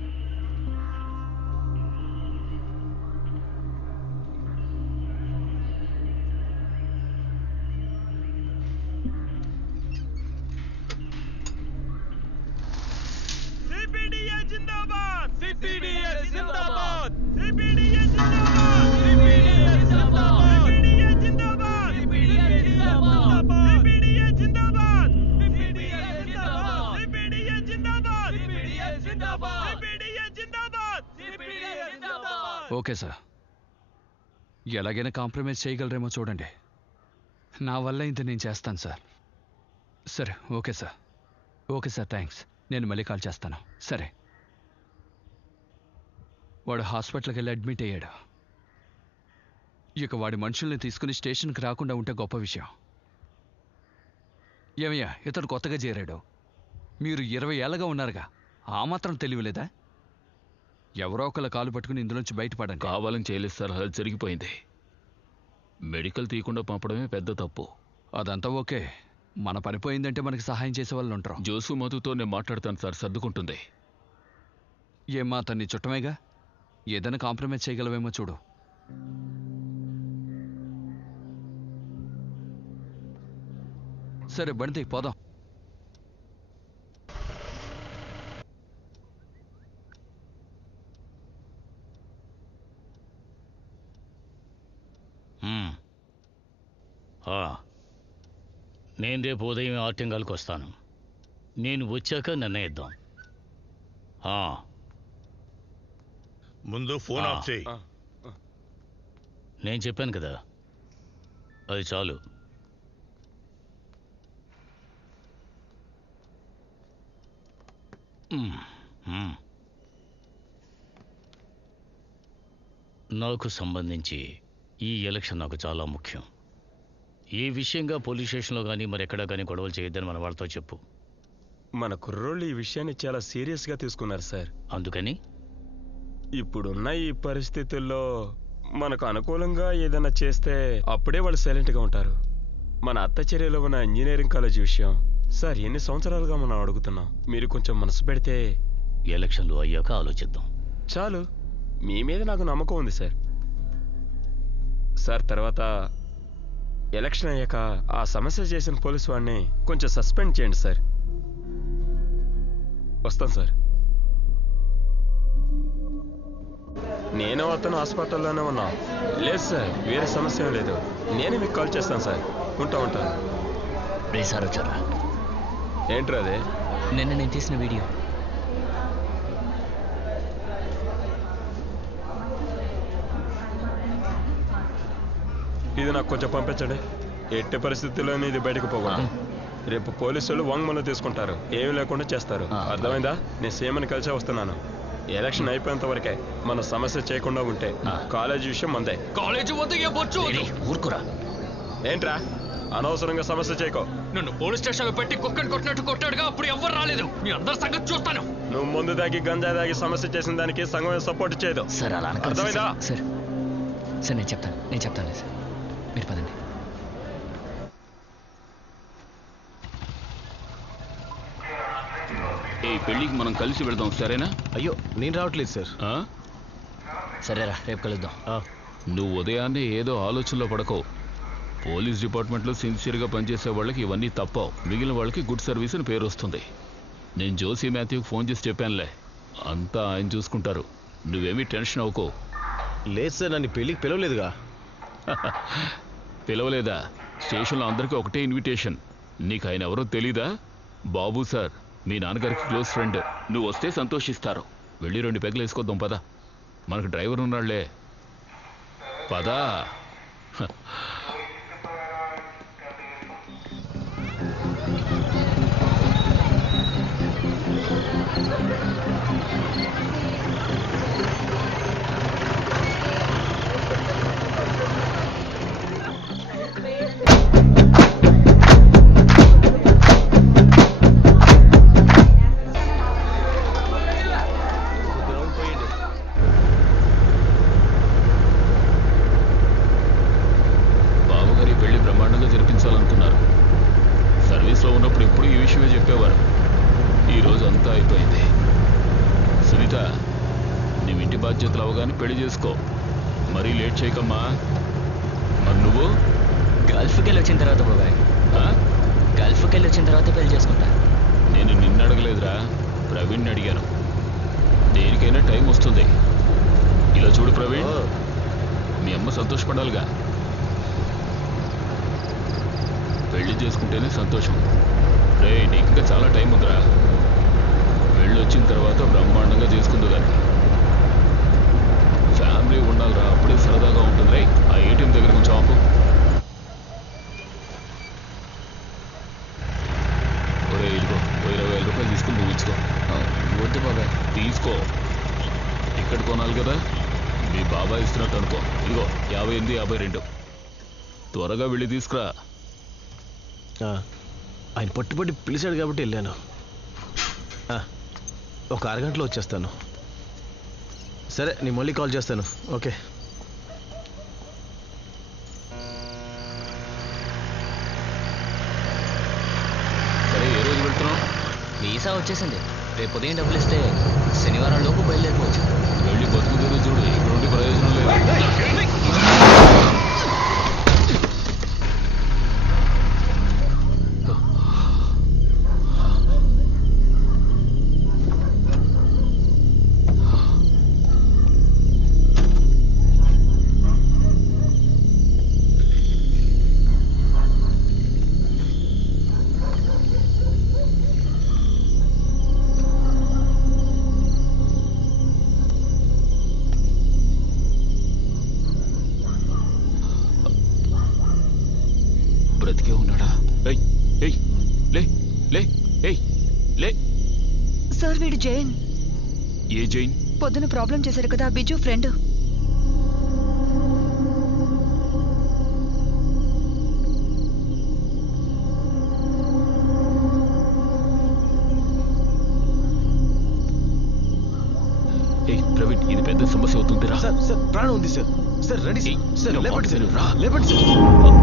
ఓకే సార్, ఎలాగైనా కాంప్రమైజ్ చేయగలరేమో చూడండి. నా వల్ల ఇంత నేను చేస్తాను సార్. సరే okay sir. Okay sir, thanks. నేను మళ్ళీ కాల్ చేస్తాను. సరే. వాడు హాస్పిటల్కి వెళ్ళి అడ్మిట్ అయ్యాడు. ఇక వాడి మనుషుల్ని తీసుకుని స్టేషన్కి రాకుండా ఉంటే గొప్ప విషయం. ఏమయ్యా, ఇతడు కొత్తగా చేరాడు. మీరు 20 ఏళ్ళగా ఉన్నారుగా, ఆ మాత్రం తెలియలేదా? ఎవరో ఒకళ్ళ కాలు పట్టుకుని ఇందులోంచి బయటపడండి. కావాలని చేయలేదు సార్, అది జరిగిపోయింది. మెడికల్ తీయకుండా పంపడమే పెద్ద తప్పు. అదంతా ఓకే, మన పనిపోయిందంటే మనకి సహాయం చేసే వాళ్ళు ఉంటారు. జోసు మధుతో నేను మాట్లాడతాను సార్, సర్దుకుంటుంది. ఏమా అతన్ని చుట్టమేగా, ఏదైనా కాంప్రమైజ్ చేయగలవేమో చూడు. సరే బండి పోదాం. నేను రేపు ఉదయం ఆర్టింగాల్కి వస్తాను. నేను వచ్చాక నిర్ణయిద్దాం. ముందు ఫోన్ ఆఫ్ చేయి. నేను చెప్పాను కదా, అది చాలు. నాకు సంబంధించి ఈ ఎలక్షన్ నాకు చాలా ముఖ్యం. ఏ విషయంగా పోలీస్ స్టేషన్లో కానీ మరెక్కడా కానీ గొడవలు చేయొద్దని మన వాళ్ళతో చెప్పు. మన కుర్రోళ్ళు ఈ విషయాన్ని చాలా సీరియస్గా తీసుకున్నారు సార్. అందుకని ఇప్పుడున్న ఈ పరిస్థితుల్లో మనకు అనుకూలంగా ఏదైనా చేస్తే అప్పుడే వాళ్ళు సైలెంట్గా ఉంటారు. మన అత్తచర్యలో ఉన్న ఇంజనీరింగ్ కాలేజ్ విషయం సార్, ఎన్ని సంవత్సరాలుగా మనం అడుగుతున్నాం. మీరు కొంచెం మనసు పెడితే ఎలక్షన్లు అయ్యాక ఆలోచిద్దాం. చాలు, మీ మీద నాకు నమ్మకం ఉంది సార్. సార్ తర్వాత ఎలక్షన్ అయ్యాక ఆ సమస్య చేసిన పోలీసు వాడిని కొంచెం సస్పెండ్ చేయండి సార్. వస్తాను సార్. నేను అతను హాస్పిటల్లోనే ఉన్నా. లేదు సార్, వేరే సమస్య ఏం లేదు. నేనే మీకు కాల్ చేస్తాను సార్. ఉంటాను. సార్ వచ్చారా? ఏంట్రా అదే? నిన్న నేను తీసిన వీడియో. ఇది నాకు కొంచెం పంపించండి. ఎట్టి పరిస్థితుల్లోనే ఇది బయటకు పోకూడదు. రేపు పోలీసులు వాంగ్మూలం తీసుకుంటారు, ఏమీ లేకుండా చేస్తారు. అర్థమైందా? నేను సీఎంని కలిసే వస్తున్నాను. ఎలక్షన్ అయిపోయేంత వరకే మన సమస్య చేయకుండా ఉంటే కాలేజీ విషయం మందే. కాలేజీ ఊరుకురా. ఏంట్రా అనవసరంగా సమస్య చేయకో. నన్ను పోలీస్ స్టేషన్ లో పెట్టి కుక్కని కొట్టినట్టు కొట్టాడుగా, అప్పుడు ఎవ్వరు రాలేదు. మీ అందరి సంగతి చూస్తాను. నువ్వు ముందు దాగి గంజా దాగి సమస్య చేసిన దానికి సంఘం సపోర్ట్ చేయదు. సార్ అలా అర్థమైందా? సార్ నేను చెప్తాను సార్, మీరు పదండి. ఈ పెళ్లికి మనం కలిసి వెళ్దాం, సరేనా? అయ్యో నేను రావట్లేదు సార్. సరేరా, రేపు కలుద్దాం. నువ్వు ఉదయాన్నే ఏదో ఆలోచనలో పడకో. పోలీస్ డిపార్ట్మెంట్లో సిన్సియర్గా పనిచేసే వాళ్ళకి ఇవన్నీ తప్పవు. మిగిలిన వాళ్ళకి గుడ్ సర్వీస్ అని పేరు వస్తుంది. నేను జోసీ మాథ్యూకి ఫోన్ చేసి చెప్పానులే. అంతా ఆయన చూసుకుంటారు, నువ్వేమీ టెన్షన్ అవ్వకో. లేదు సార్, నన్ను పెళ్ళికి పిలవలేదుగా. పిలవలేదా? స్టేషన్లో అందరికీ ఒకటే ఇన్విటేషన్. నీకు ఆయన ఎవరో తెలీదా? బాబు సార్, మీ నాన్నగారికి క్లోజ్ ఫ్రెండ్. నువ్వు వస్తే సంతోషిస్తారు. వెళ్ళి 2 పెగ్గులు వేసుకొద్దాం పదా. మనకు డ్రైవర్ ఉన్నాళ్లే, పదా. బాధ్యతలు అవగానే పెళ్లి చేసుకో, మరీ లేట్ చేయకమ్మా. మరి నువ్వు గల్ఫ్కి వెళ్ళి వచ్చిన తర్వాత బాబాయ్, గల్ఫ్కి వెళ్ళి వచ్చిన తర్వాత పెళ్లి చేసుకుంటా. నేను నిన్ను అడగలేదురా, ప్రవీణ్ని అడిగాను. దేనికైనా టైం వస్తుంది. ఇలా చూడు ప్రవీణ్, మీ అమ్మ సంతోషపడాలిగా. పెళ్లి చేసుకుంటేనే సంతోషం. రే, నీకు ఇంకా చాలా టైం ఉందిరా. వెళ్ళొచ్చిన తర్వాత బ్రహ్మాండంగా చేసుకుందు దాన్ని. ఫ్యామిలీ ఉండాలిరా, అప్పుడే సరదాగా ఉంటుంది. రే, ఆ ఏటీఎం దగ్గర కొంచెం ఆపు. ఒరే, ఇదిగో 20,000 రూపాయలు తీసుకుని ముగించుకో. వద్దు బాబాయ్. తీసుకో, టికెట్ కొనాలి కదా, మీ బాబాయ్ ఇస్తున్నట్టు అనుకో. ఇదిగో 58, 52. త్వరగా వెళ్ళి తీసుకురా. ఆయన పట్టుబట్టి పిలిచాడు కాబట్టి వెళ్ళాను. ఒక అరగంటలో వచ్చేస్తాను. సరే, నేను మళ్ళీ కాల్ చేస్తాను. ఓకే. సరే, ఏ రోజు వెళ్తున్నావు? వీసా వచ్చేసింది. రేపు ఉదయం డబ్బులు ఇస్తే శనివారం లోపు బయలుదేరిపోవచ్చు. వెళ్ళి బతుకుదేరు చూడు, ఇక్కడ నుండి ప్రయోజనం లేదు. బ్రతికే ఉన్నాడా? సార్, వీడు జైన్. ఏ జైన్? పొద్దున ప్రాబ్లం చేశారు కదా, బిజు ఫ్రెండ్. ప్రవీణ్, ఇది పెద్ద సమస్య అవుతుందిరా. సార్, ప్రాణం ఉంది సార్. Sir ready sir. లేపండి సార్, లేపండి సార్.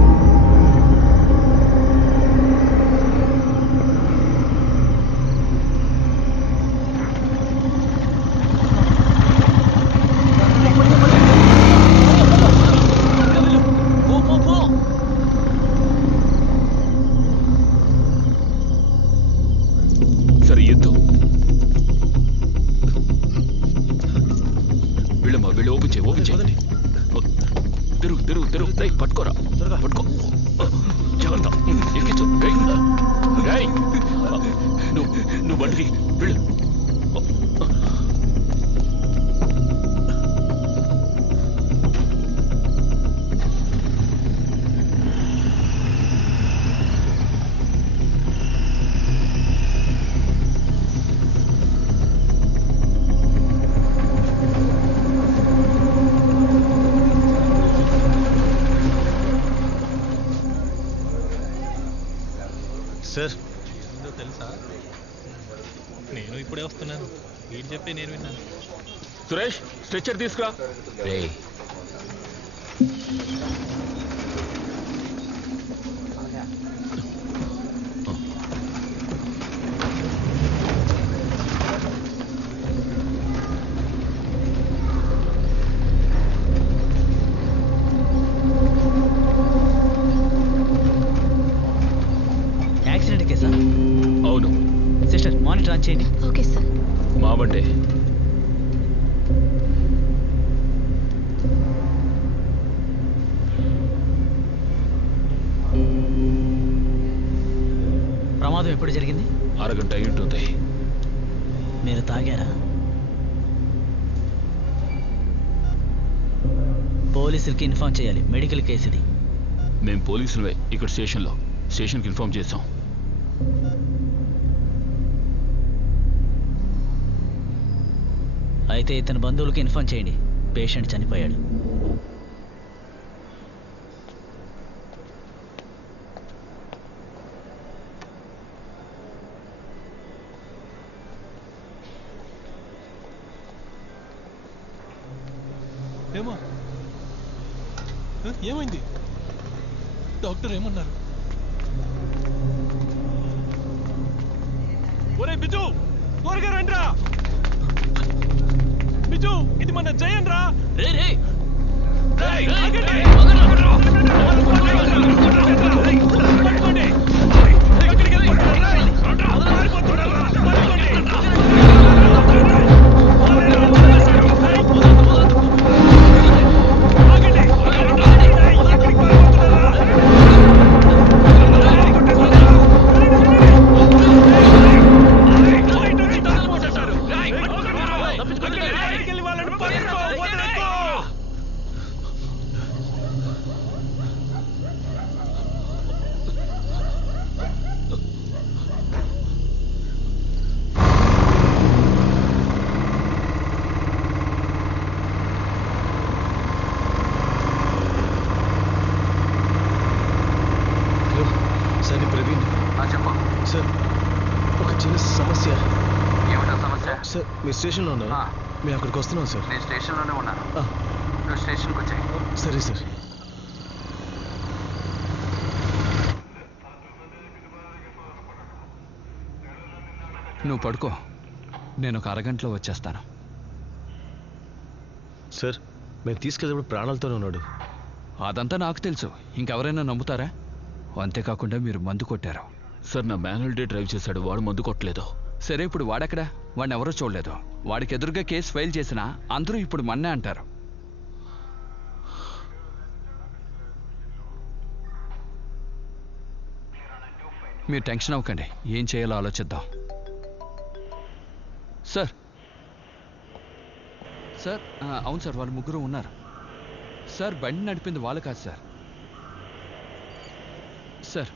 సరే, ఎత్తు. వెళ్ళమ్మా, వెళ్ళి ఓపెన్ చేయి. తెరువు. పట్టుకోరా, పట్టుకో. జాగ్రత్త, ఎక్కించు. నువ్వు బండి వెళ్ళు. సార్, ఏందో తెలుసా, నేను ఇప్పుడే వస్తున్నాను. వీడు చెప్పి నేను విన్నాను. సురేష్, స్ట్రెచ్చర్ తీసుకురా. యాక్సిడెంట్ కేసా? అవును. సిస్టర్, మానిటర్ ఆన్ చేయండి. Okay sir. మా బండే. ప్రమాదం ఎప్పుడు జరిగింది? అరగంట అయి ఉంటుంది. మీరు తాగారా? పోలీసులకి ఇన్ఫార్మ్ చేయాలి. మెడికల్ కేసు ఇది. మేము పోలీసులవే ఇక్కడ స్టేషన్కి ఇన్ఫార్మ్ చేసాం. అయితే ఇతని బంధువులకి ఇన్ఫార్మ్ చేయండి. పేషెంట్ చనిపోయాడు. ఏమైంది? డాక్టర్ ఏమన్నారు? ఒరే బిజు, త్వరగా రండిరా. బిజు, ఇది మన జయన్ రా. రే రే మీ స్టేషన్లో ఉన్నా? మేము అక్కడికి వస్తున్నాం సార్. నేను స్టేషన్లోనే ఉన్నాను. నువ్వు స్టేషన్కి వచ్చాయి. సరే సార్. నువ్వు పడుకో, నేను ఒక అరగంటలో వచ్చేస్తాను. సార్, మేము తీసుకెళ్ళేప్పుడు ప్రాణాలతోనే ఉన్నాడు. అదంతా నాకు తెలుసు. ఇంకెవరైనా నమ్ముతారా? అంతేకాకుండా మీరు మందు కొట్టారు. సార్, నా మ్యాన్యువల్ డే డ్రైవ్ చేశాడు, వాడు మందు కొట్టలేదు. సరే, ఇప్పుడు వాడెక్కడా? వాడిని ఎవరో చూడలేదు. వాడికి ఎదురుగా కేసు ఫైల్ చేసినా అందరూ ఇప్పుడు మన్నే అంటారు. మీరు టెన్షన్ అవ్వకండి, ఏం చేయాలో ఆలోచిద్దాం. సార్ సార్ అవును సార్, వాళ్ళు ముగ్గురు ఉన్నారు సార్. బండి నడిపింది వాళ్ళు కాదు సార్. సార్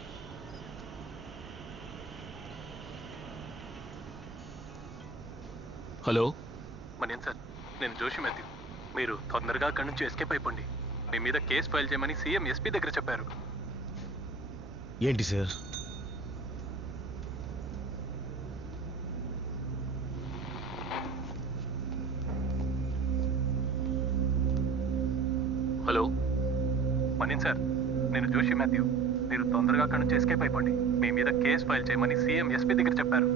హలో మనేం సార్, నేను జోషి మాథ్యూ. మీరు తొందరగా అక్కడి నుంచి ఎస్కేప్ అయిపోండి. మీ మీద కేసు ఫైల్ చేయమని సీఎం ఎస్పీ దగ్గర చెప్పారు. ఏంటి సార్? హలో మనీన్ సార్, నేను జోషి మాథ్యూ. మీరు తొందరగా అక్కడి నుంచి ఎస్కేప్ అయిపోండి. మీ మీద కేసు ఫైల్ చేయమని సీఎం ఎస్పీ దగ్గర చెప్పారు.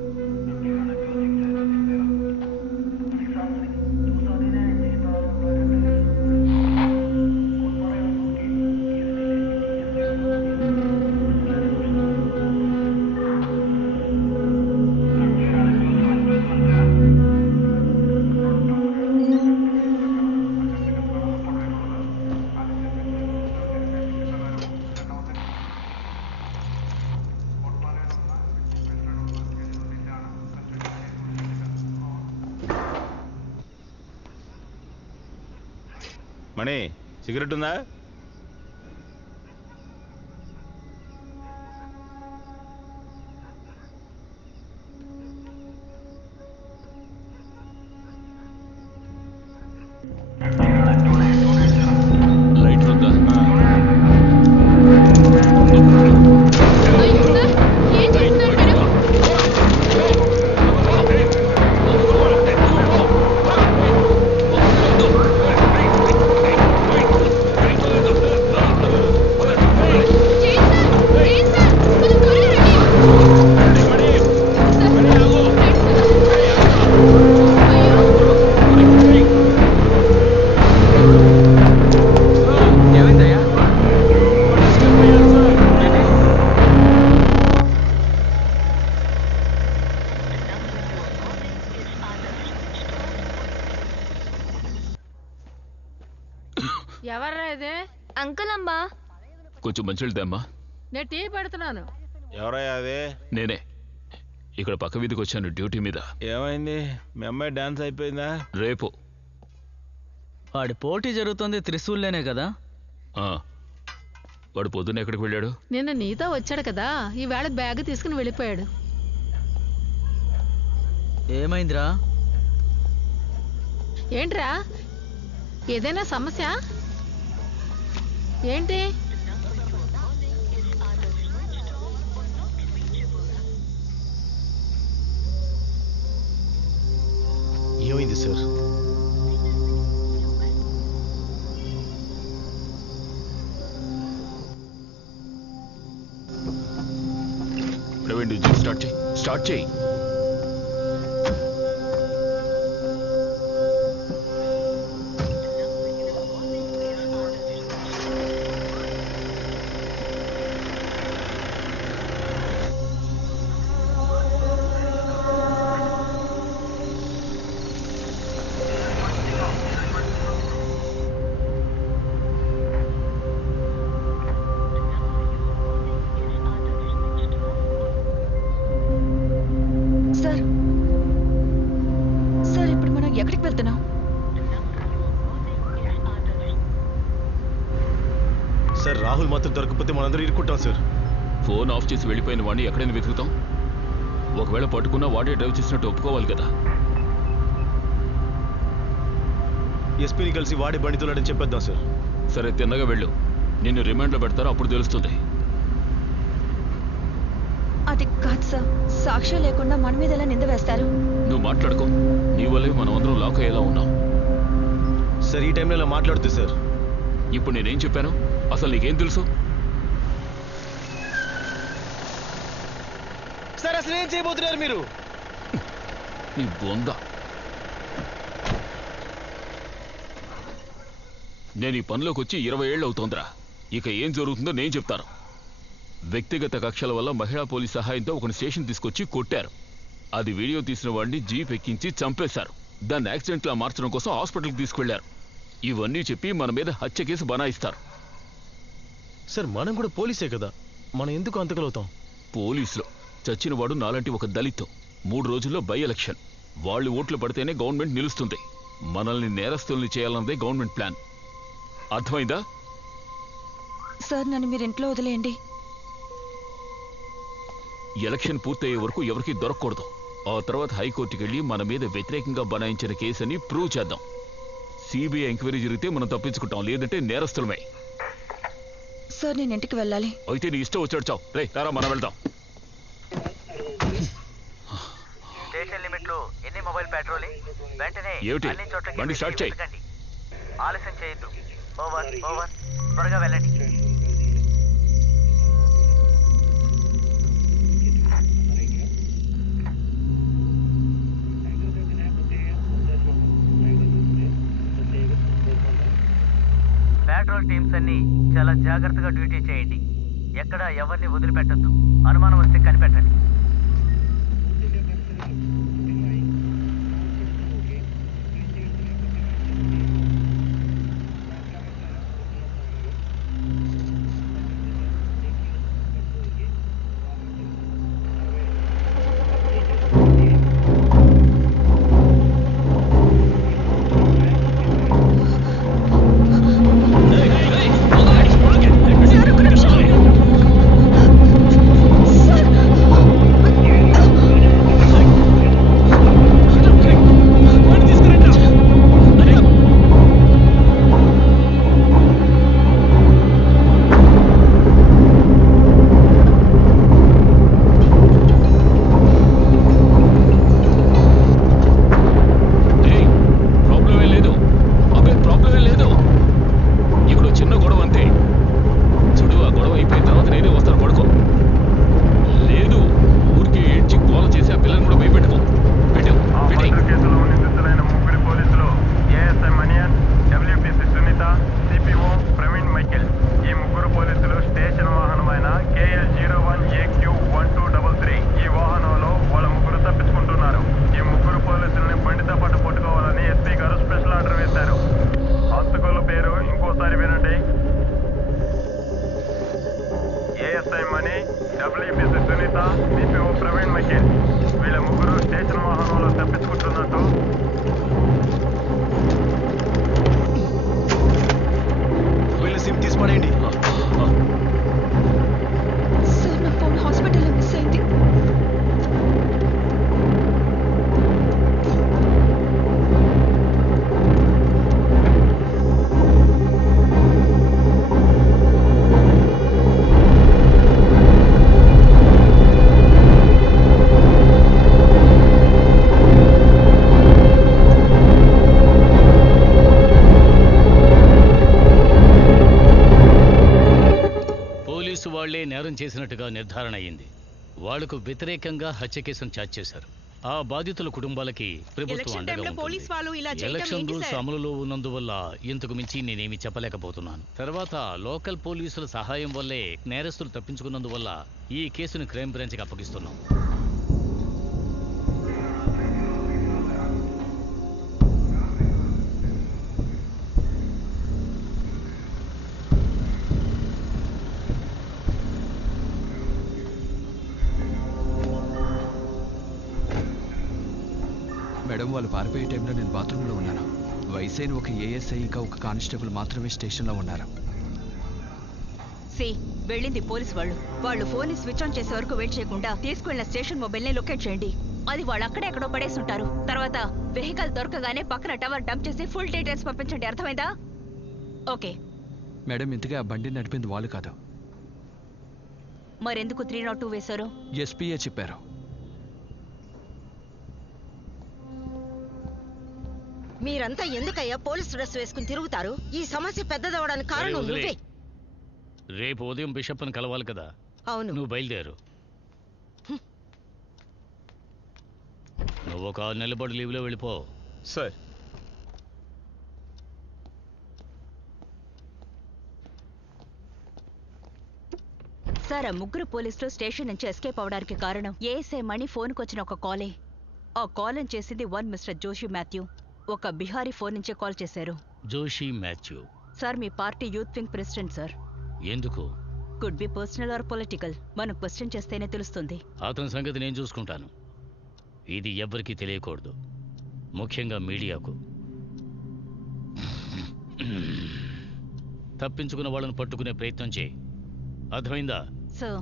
మణి, సిగరెట్ ఉందా? లైట్ ఉందా? ఏం ఎవర్రా ఇది? అంకుల్ అమ్మా. కొంచెం మంచినీళ్ళు తెమ్మా. నేను టీ పెడుతున్నాను. ఎవరయ్యా అదే? నేనే. ఇక్కడ పక్క వీధికి వచ్చాను డ్యూటీ మీద. ఏమైంది? మీ అమ్మాయి డాన్స్ అయిపోయిందా? రేపు. వాడి పోటీ జరుగుతుంది త్రిశూల్లోనే కదా? వాడు పొద్దున్న ఎక్కడికి వెళ్ళాడు? నిన్న నీతో వచ్చాడు కదా, ఈవేళ బ్యాగ్ తీసుకుని వెళ్ళిపోయాడు. ఏమైందిరా? ఏంట్రా, ఏదైనా సమస్య ఏంటి? ఏమైంది సార్? ప్రవీణ్ మ్యూజిక్ స్టార్ట్ చేయి. సార్ ఇప్పుడు మనం ఎక్కడికి వెళ్తున్నాం? సార్ రాహుల్ మాత్రం దొరకకపోతే మనందరూ ఇరుక్కుంటాం సార్. ఫోన్ ఆఫ్ చేసి వెళ్ళిపోయిన వాడిని ఎక్కడైనా వెతుకుతాం. ఒకవేళ పట్టుకున్నా వాడే డ్రైవ్ చేసినట్టు ఒప్పుకోవాలి కదా. ఎస్పీని కలిసి వాడి బండి తోలాడని చెప్పేద్దాం సార్. సరే, తిన్నగా వెళ్ళు. నిన్ను రిమాండ్లో పెడతారో అప్పుడు తెలుస్తుంది. అది కాదు సార్, సాక్ష్యం లేకుండా మన మీద ఎలా నింద వేస్తారు? నువ్వు మాట్లాడుకో. నీ వల్లే మనం అందరం లాక్ అయ్యేలా ఉన్నాం. సార్ ఈ టైంలో ఇలా మాట్లాడుతూ సార్. ఇప్పుడు నేనేం చెప్పాను? అసలు నీకేం తెలుసు? సార్ అసలు ఏం చేయబోతున్నారు మీరు? నీ బొంద. నేను ఈ పనిలోకి వచ్చి 20 ఏళ్ళు అవుతోందిరా. ఇక ఏం జరుగుతుందో నేను చెప్తాను. వ్యక్తిగత కక్షల వల్ల మహిళా పోలీస్ సహాయంతో ఒక స్టేషన్ తీసుకొచ్చి కొట్టారు. అది వీడియో తీసిన వాడిని జీప్ ఎక్కించి చంపేశారు. దాన్ని యాక్సిడెంట్లా మార్చడం కోసం హాస్పిటల్కి తీసుకెళ్లారు. ఇవన్నీ చెప్పి మన మీద హత్య కేసు బనాయిస్తారు. సార్ మనం కూడా పోలీసే కదా, మనం ఎందుకు అంతకలవుతాం? పోలీసులు చచ్చిన వాడు నాలాంటి ఒక దళిత్. 3 రోజుల్లో బై ఎలక్షన్. వాళ్ళు ఓట్లు పడితేనే గవర్నమెంట్ నిలుస్తుంది. మనల్ని నేరస్తుల్ని చేయాలన్నదే గవర్నమెంట్ ప్లాన్. అర్థమైందా? సార్ నన్ను మీరు ఇంట్లో వదిలేయండి. ఎలక్షన్ పూర్తయ్యే వరకు ఎవరికి దొరకకూడదు. ఆ తర్వాత హైకోర్టుకి వెళ్ళి మన మీద వ్యతిరేకంగా బనాయించిన కేసుని ప్రూవ్ చేద్దాం. సిబిఐ ఎంక్వైరీ జరిగితే మనం తప్పించుకుంటాం, లేదంటే నేరస్తులమే. సార్ నేను ఇంటికి వెళ్ళాలి. అయితే నీ ఇష్టం వచ్చాడు చావు. రే తారా, మనం వెళ్దాం. స్టేషన్ లిమిట్ లో ఎన్ని మొబైల్ పెట్రోలింగ్? వెంటనే ఏమిటి? అన్ని చోట్లకి బండి స్టార్ట్ చేయి. వెతకండి. ఆలస్యం చేయొద్దు. Over over. త్వరగా వెళ్ళండి. పెట్రోల్ టీమ్స్ అన్ని చాలా జాగ్రత్తగా డ్యూటీ చేయండి. ఎక్కడ ఎవరిని వదిలిపెట్టద్దు. అనుమానం వస్తే కనిపెట్టండి. నేరం చేసినట్టుగా నిర్ధారణ అయింది. వాళ్లకు వ్యతిరేకంగా హత్య కేసును ఛార్జ్ చేశారు. ఆ బాధితుల కుటుంబాలకి ప్రభుత్వం అండగా ఉంటుంది. ఎలక్షన్ రూల్స్ అమలులో ఉన్నందువల్ల ఇంతకు మించి నేనేమి చెప్పలేకపోతున్నాను. తర్వాత లోకల్ పోలీసుల సహాయం వల్లే నేరస్తులు తప్పించుకున్నందువల్ల ఈ కేసును క్రైమ్ బ్రాంచ్కి అప్పగిస్తున్నాం. మేడం, వాళ్ళు పారిపోయే టైంలో నేను బాత్రూంలో ఉన్నాను. వయసైన ఒక ఏఎస్ఐ ఇంకా ఒక కానిస్టేబుల్ మాత్రమే స్టేషన్లో ఉన్నారు. వెళ్ళింది పోలీస్ వాళ్ళు ఫోన్ ని స్విచ్ ఆన్ చేసే వరకు వెయిట్ చేయకుండా తీసుకెళ్లిన స్టేషన్ మొబైల్ ని లొకేట్ చేయండి. అది వాళ్ళు అక్కడెక్కడో పడేసి ఉంటారు. తర్వాత వెహికల్ దొరకగానే పక్కన టవర్ డంప్ చేసి ఫుల్ డీటెయిల్స్ పంపించండి. అర్థమైందా? ఓకే మేడం, ఇంతగా ఆ బండి నడిపింది వాళ్ళు కాదు. మరెందుకు 302 వేశారు? ఎస్పీఏ చెప్పారు. మీరంతా ఎందుకయ్యా పోలీస్ డ్రెస్ వేసుకుని తిరుగుతారు? ఈ సమస్య పెద్దదవడానికి కారణం నువ్వే. రేపు ఉదయం బిషప్ని కలవాలి కదా. అవును, నువ్వు బయలుదేరు. నువ్వు ఒక 6 నెలల పాటు లీవ్లో వెళ్ళిపో. సార్, సార్, ఆ ముగ్గురు పోలీసులు స్టేషన్ నుంచి ఎస్కేప్ అవడానికి కారణం ఏఎస్ఐ మణి ఫోన్కి వచ్చిన ఒక కాలే. ఆ కాల్ చేసింది మిస్టర్ జోషి మాథ్యూ. ఒక బిహారీ ఫోన్ నుంచే కాల్ చేశారు. జోషి మాథ్యూ సార్, మీ party youth wing president sir. ఎందుకు? Could be personal or political. మనం క్వశ్చన్ చేస్తేనే తెలుస్తుంది. అతని సంగతి నేను చూసుకుంటాను. ఇది ఎవ్వరికీ తెలియకూడదు, ముఖ్యంగా మీడియాకు. తప్పించుకున్న వాళ్ళని పట్టుకునే ప్రయత్నం చేయి. అర్థమైందా? సార్,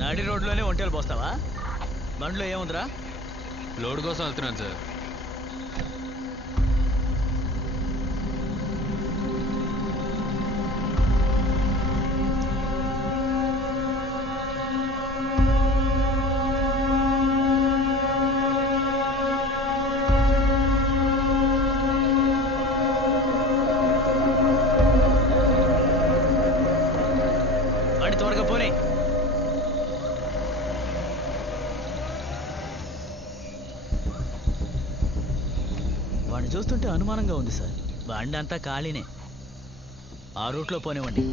నడి రోడ్లోనే ఒంటేలు పోస్తావా? బండ్లో ఏముందిరా? లోడ్ కోసం వెళ్తున్నాను సార్. వాడి త్వరగా పోనీ. వాడిని చూస్తుంటే అనుమానంగా ఉంది సార్. బండి అంతా ఖాళీనే. ఆ రూట్లో పోనివ్వండి.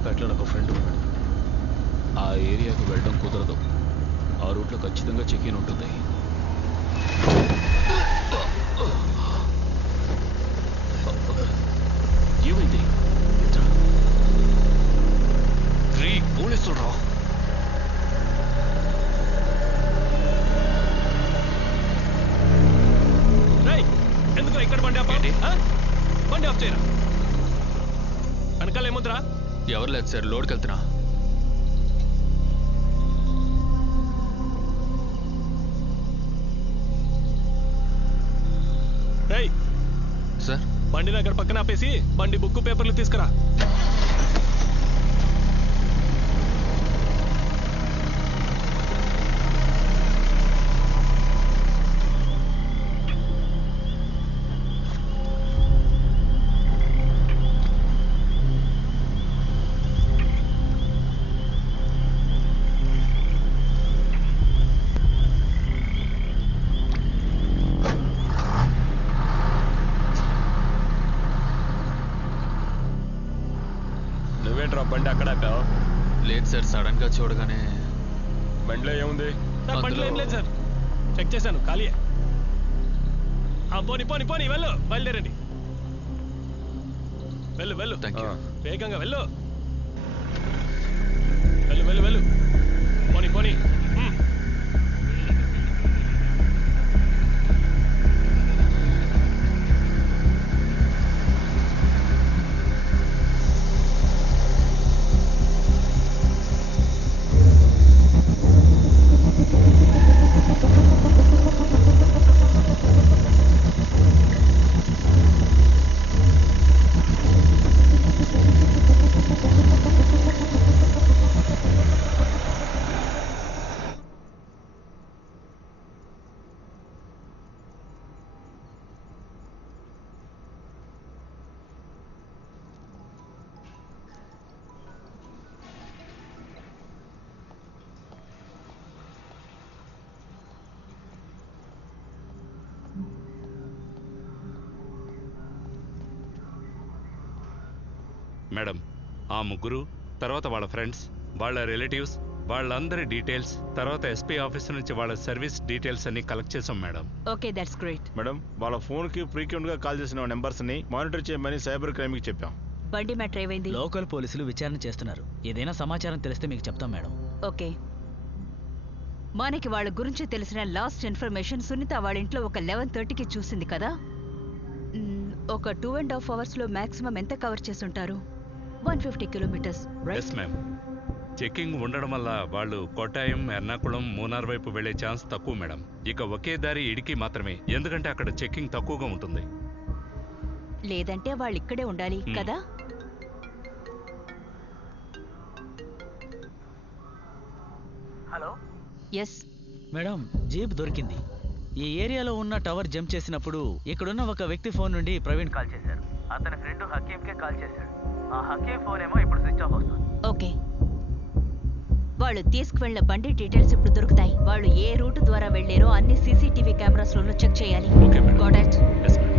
సూర్యాపేటలో నాకు ఫ్రెండ్ ఉన్నాడు. ఆ ఏరియాకు వెళ్ళడం కుదరదు. ఆ రూట్లో ఖచ్చితంగా చెక్-ఇన్ ఉంటుంది. ఏమైంది? పోలీసులు రా. ఎందుకు ఇక్కడ బండి ఆపా? బండి ఆఫ్ చేయరా. వెనకాల ఏముందిరా? ఎవరు లేదు సార్, లోడ్కి వెళ్తున్నా. సార్ బండి దగ్గర పక్కన ఆపేసి బండి బుక్ పేపర్లు తీసుకురా. బండి అక్కడ ఆపావు? లేదు సార్, సడన్ గా చూడగానే. బండిలో ఏముంది? బండిలో ఏం లేదు సార్, చెక్ చేశాను, ఖాళీయే. పోని పోని పోని వెళ్ళు, బయలుదేరండి. వెళ్ళు వెళ్ళు, వేగంగా వెళ్ళు. వెళ్ళు వెళ్ళు వెళ్ళు, పోని పోని. మేడం, ఆ ముగ్గురు, తర్వాత వాళ్ళ ఫ్రెండ్స్, వాళ్ళ రిలేటివ్స్, వాళ్ళందరి డీటెయిల్స్, తర్వాత ఎస్పీ ఆఫీస్ నుంచి వాళ్ళ సర్వీస్ డీటెయిల్స్ అన్ని కలెక్ట్ చేసాం madam. Okay, that's great. Madam, వాళ్ళ ఫోన్ కి ఫ్రీక్వెంట్ గా కాల్ చేసిన నెంబర్స్ ని మానిటర్ చేయమని సైబర్ క్రైమ్ కి చెప్పాం. బండి మ్యాటర్ ఏమైంది? లోకల్ పోలీసులు విచారణ చేస్తున్నారు. ఏదైనా సమాచారం తెలిస్తే మీకు చెప్తాం మేడం. ఓకే. మనకి వాళ్ళ గురించి తెలిసిన లాస్ట్ ఇన్ఫర్మేషన్ సునీత వాళ్ళ ఇంట్లో ఒక 11:30కి చూసింది కదా. ఒక 2.5 hours లో మాక్సిమం ఎంత కవర్ చేసుంటారు? 150 కిలోమీటర్స్. Yes ma'am. చెకింగ్ ఉండడం వల్ల వాళ్ళు కోట్టాయం, ఎర్నాకుళం, మూనార్ వైపు వెళ్లే ఛాన్స్ తక్కువ మేడం. ఇక ఒకే దారి ఇడికి మాత్రమే, ఎందుకంటే అక్కడ చెకింగ్ తక్కువగా ఉంటుంది. లేదంటే వాళ్ళు ఇక్కడే ఉండాలి కదా. హలో. ఎస్ మేడం, జీప్ దొరికింది. ఈ ఏరియాలో ఉన్న టవర్ జంప్ చేసినప్పుడు ఇక్కడున్న ఒక వ్యక్తి ఫోన్ నుండి ప్రవీణ్ కాల్ చేశారు. అతని ఫ్రెండ్ హకీంకే కాల్ చేశాడు. ఆ హకీం ఫోన్ ఏమో ఇప్పుడు స్విచ్ ఆఫ్ వస్తుంది. ఓకే, వాళ్ళు తీసుకువెళ్ళిన బండి డీటెయిల్స్ ఇప్పుడు దొరుకుతాయి. వాళ్ళు ఏ రూట్ ద్వారా వెళ్లారో అన్ని సీసీటీవీ కెమెరాస్ లోనూ చెక్ చేయాలి. Okay madam. Got it. Yes madam.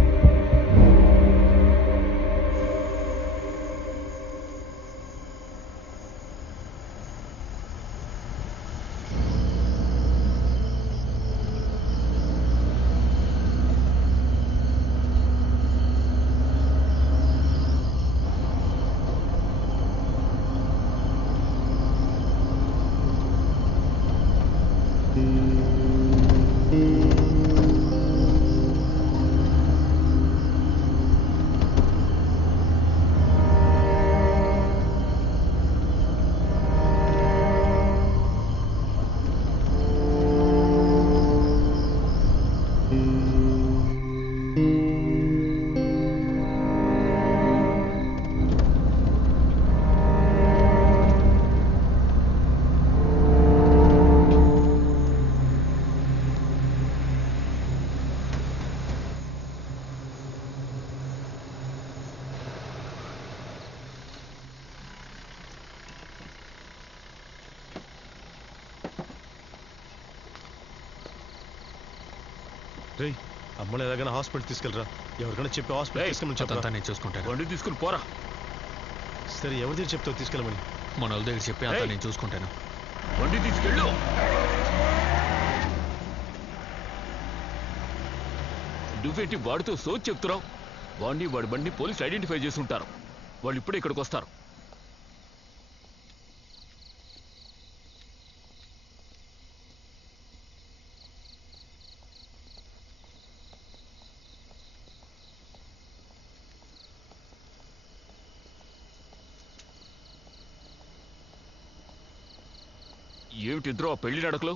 అమ్మని ఎలాగైనా హాస్పిటల్ తీసుకెళ్ళరా. ఎవరికైనా చెప్పి హాస్పిటల్ తీసుకెళ్ళి నేను చూసుకుంటాను. బండి తీసుకుని పోరా. సరే ఎవరి దగ్గర చెప్తావు తీసుకెళ్ళమని? మన వాళ్ళ దగ్గర చెప్పి అంతా నేను చూసుకుంటాను. బండి తీసుకెళ్ళు. నువ్వేంటి వాడితో సోచ్ చెప్తున్నావు? వాడి బండి పోలీసులు ఐడెంటిఫై చేసి ఉంటారు. వాళ్ళు ఇప్పుడే ఇక్కడికి వస్తారు. ఏమిటిద్దరూ ఆ పెళ్లి నడకలు?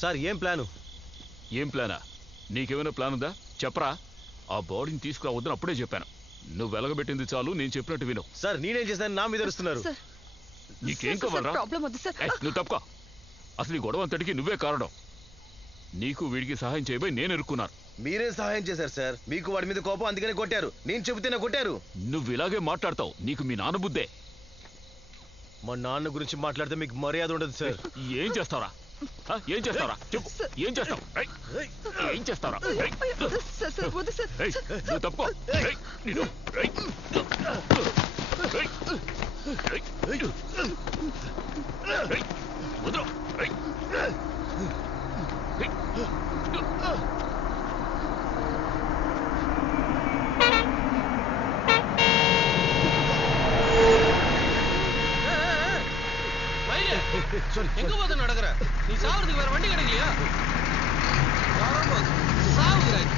సార్ ఏం ప్లాను? ఏం ప్లానా? నీకేమైనా ప్లాన్ ఉందా? చెప్పరా. ఆ బాడీని తీసుకురావద్దని అప్పుడే చెప్పాను. నువ్వు వెలగబెట్టింది చాలు, నేను చెప్పినట్టు విను. సార్ నేనేం చేశాను? నా మీద అరుస్తున్నారు. నీకేం కావాలరా? నువ్వు తప్ప. అసలు ఈ గొడవ అంతటికి నువ్వే కారణం. నీకు వీడికి సహాయం చేయబోయి నేను ఇరుక్కున్నాను. మీరేం సహాయం చేశారు సార్? మీకు వాడి మీద కోపం, అందుకని కొట్టారు. నేను చెబితేనే కొట్టారు. నువ్వు ఇలాగే మాట్లాడతావు. నీకు మీ నాన్న బుద్ధే. మా నాన్న గురించి మాట్లాడితే మీకు మర్యాద ఉండదు సార్. ఏం చేస్తారా? ఏం చేస్తారా? చెప్పు. ఏం చేస్తావు? ఏం చేస్తారా? నువ్వు తప్పుకో. వదరు. எங்க போது நடக்கிற? நீ சாவறதுக்கு வேற வண்டி கிடைக்கலையா? சாவுகிறாய்.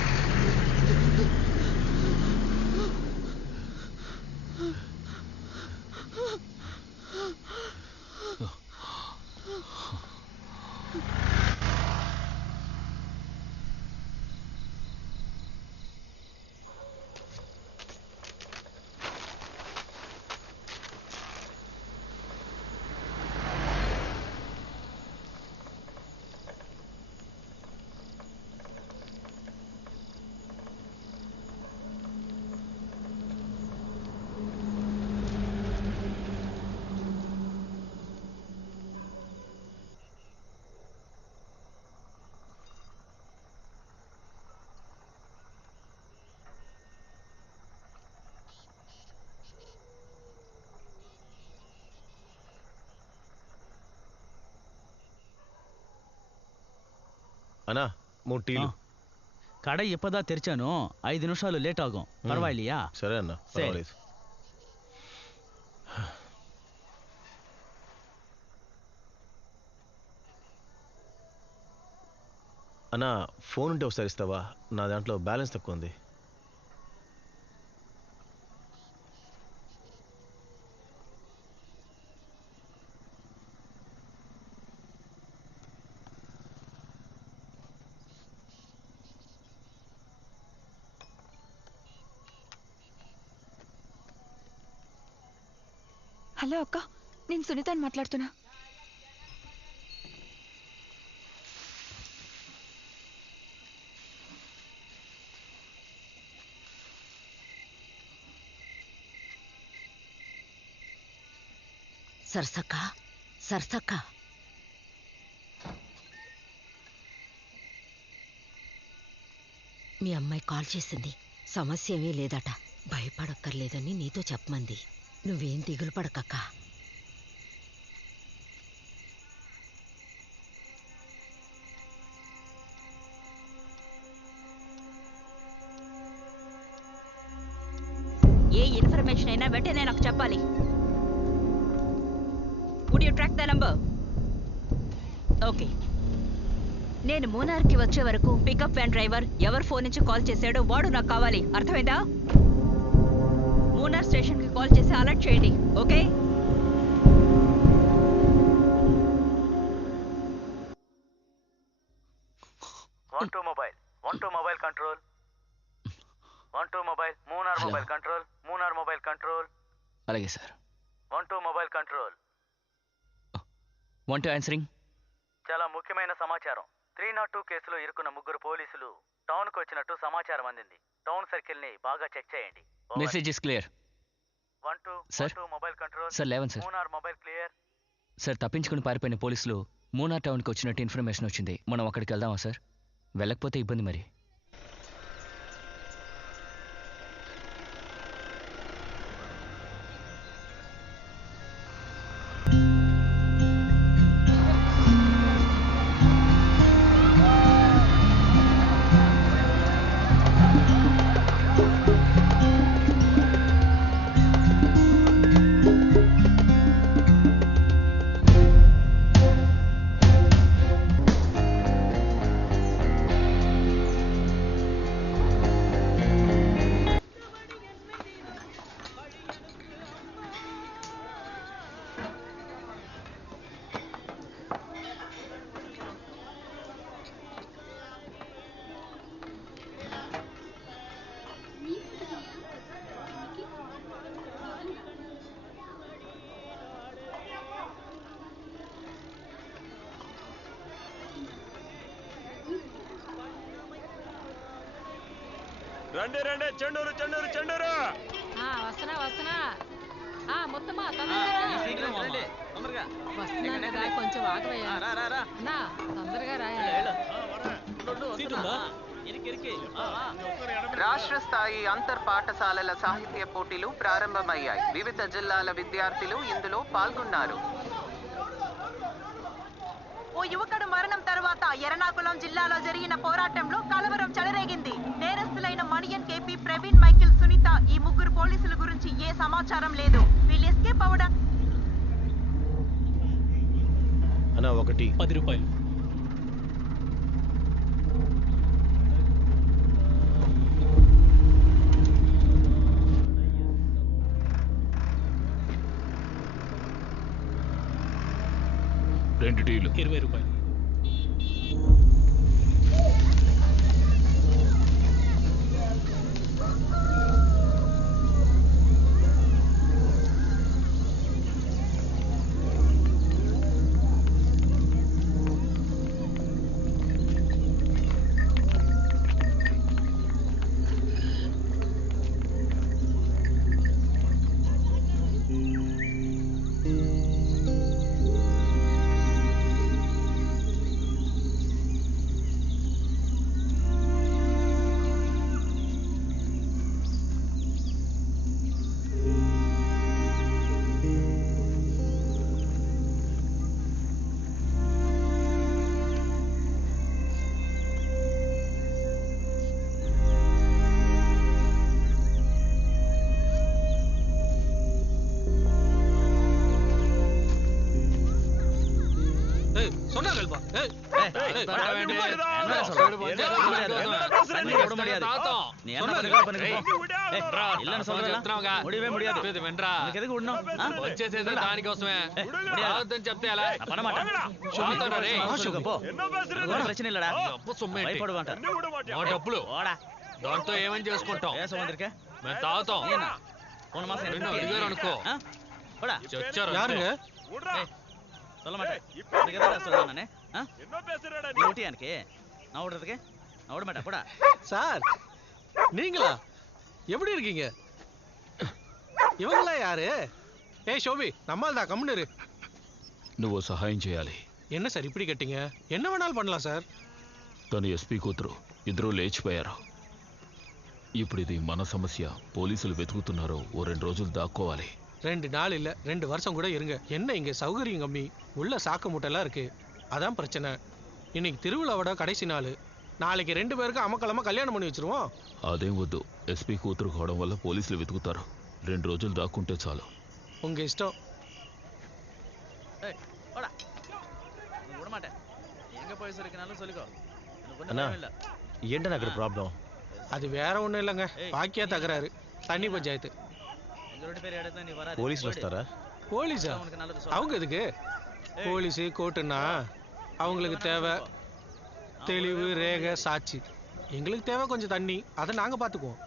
அண்ணா 3 டீலு. கடை இப்பதான் தெரிச்சானோ 5 நிமிஷம் லேட் ஆகும். பரவாயில்லையா? சரி அண்ணா, பரவாயில்லை. అన్నా ఫోన్ ఉంటే ఒకసారి ఇస్తావా? నా దాంట్లో బ్యాలెన్స్ తక్కువ ఉంది. హలో అక్క, నేను సునీతని మాట్లాడుతున్నా. సరసక్క, సరసక్క, మీ అమ్మాయి కాల్ చేసింది. సమస్య ఏమీ లేదట. భయపడక్కర్లేదని నీతో చెప్పమంది. నువ్వేం దిగులు పడకక్క. ఏ ఇన్ఫర్మేషన్ అయినా వెంటనే నాకు చెప్పాలి. Would you track the number? Okay. నేను మూనార్కి వచ్చే వరకు పికప్ వ్యాన్ డ్రైవర్ ఎవరు ఫోన్ నుంచి కాల్ చేశాడో వాడు నాకు కావాలి. అర్థమైందా? మూనార్ స్టేషన్కి కాల్ చేసి అలర్ట్ చేయండి. Okay? 1 2 mobile 1 2 mobile control 1 2 mobile Munnar mobile control Munnar mobile control. అలాగే సార్. 1 2 mobile control. 1 2 ఆన్సరింగ్. చాలా ముఖ్యమైన సమాచారం. 302 కేసులో ఇరుక్కున్న 3 పోలీసులు టౌన్కు వచ్చినట్టు సమాచారం అందింది. టౌన్ సర్కిల్ ని బాగా చెక్ చేయండి. Message is clear. 1 2 sir. 1 2 mobile control. Sir 11 sir. Munnar mobile clear. Sir తప్పించుకుని పారిపోయిన పోలీసులు మూనార్ టౌన్కి వచ్చినట్టు ఇన్ఫర్మేషన్ వచ్చింది. మనం అక్కడికి వెళ్దామా సార్? వెళ్ళకపోతే ఇబ్బంది మరి. రండి రండి, చెండూరు చెండూరు చెండూరు. వస్తున్నా వస్తున్నా. మొత్తమా తొందరగా వస్తున్నా కదా, కొంచెం ఆగవయ్యా. తొందరగా రాష్ట్ర స్థాయి అంతర్ పాఠశాలల సాహిత్య పోటీలు ప్రారంభమయ్యాయి. వివిధ జిల్లాల విద్యార్థులు ఇందులో పాల్గొన్నారు. ఓ యువకుడు మరణం తర్వాత ఎర్నాకుళం జిల్లాలో జరిగిన పోరాటంలో కలవరం చెలరేగింది. నేరస్తులైన మణియన్ కేపీ, ప్రవీణ్, మైకిల్, సునీత ఈ 3 పోలీసుల గురించి ఏ సమాచారం లేదు. వీళ్ళు ఎస్కేప్ అవ్వడం. అన్నా ఒకటి 10 రూపాయలు. రెండు టీలు 20 రూపాయలు. దానికోసమే చెప్తే డబ్బులు దాంతో ఏమని చేసుకుంటాం? మేము తాగుతాం. అడిగారు అనుకో சொல்ல மாட்டேன். உனக்கு எதாவது சொல்றேன் நானே. நீ ஊட்டி எனக்கு நான் விடுறதுக்கு நான் விட மாட்டேன். போடா. சார் நீங்களா? எப்படி இருக்கீங்க? இவங்களா யாரு? ஏய் ஷோபி, நம்மால் தான் கம்முனு. నువ్వు సహాయం చేయాలి. என்ன సార్ இப்படி கட்டிங்க? என்ன வேணாலும் பண்ணலாம் సార్. తను ఎస్పీ కూతురు, ఇద్దరూ లేచిపోయారు. ఇప్పుడు ఇది మన సమస్య. పోలీసులు వెతుకుతున్నారు. ఓ 2 రోజులు దాక్కోవాలి. 2 நாள் இல்ல 2 வருஷம் கூட இருங்க. என்ன இங்க சௌகரியம் கம்மி, உள்ள சாக்கு மூட்டைலாம் இருக்கு. அதான் பிரச்சனை. இன்னைக்கு திருவிழாவோட கடைசி நாள். நாளைக்கு 2 பேருக்கு அமக்கலமா கல்யாணம் பண்ணி வச்சிருவோம். అదేం వద్దు. ఎస్పీ కూతురు కావడం వల్ల పోలీసులు వెతుకుతారు. 2 రోజులు దాక్కుంటే చాలు. உங்க இஷ்டம். ஏய் போடா. நான் விட மாட்டேன். எங்க போய் சொல்லிக்கனாலும் சொல்லிக்கோ. அண்ணா ఏంటన్నా అక్కడ ప్రాబ్లం? அது வேற ஒண்ணும் இல்லங்க. பாக்கியா தகராறு. தண்ணி பஞ்சாயத்து. పోలీసులు వస్తారా? போலீஸா? அவங்க எதுக்கு? போலீஸ் கோர்ட்டுன்னா அவங்களுக்கு தேவை. தெளிவு ரேகை சாட்சி எங்களுக்கு தேவை கொஞ்சம் தண்ணி, அதை நாங்க பாத்துக்குவோம்.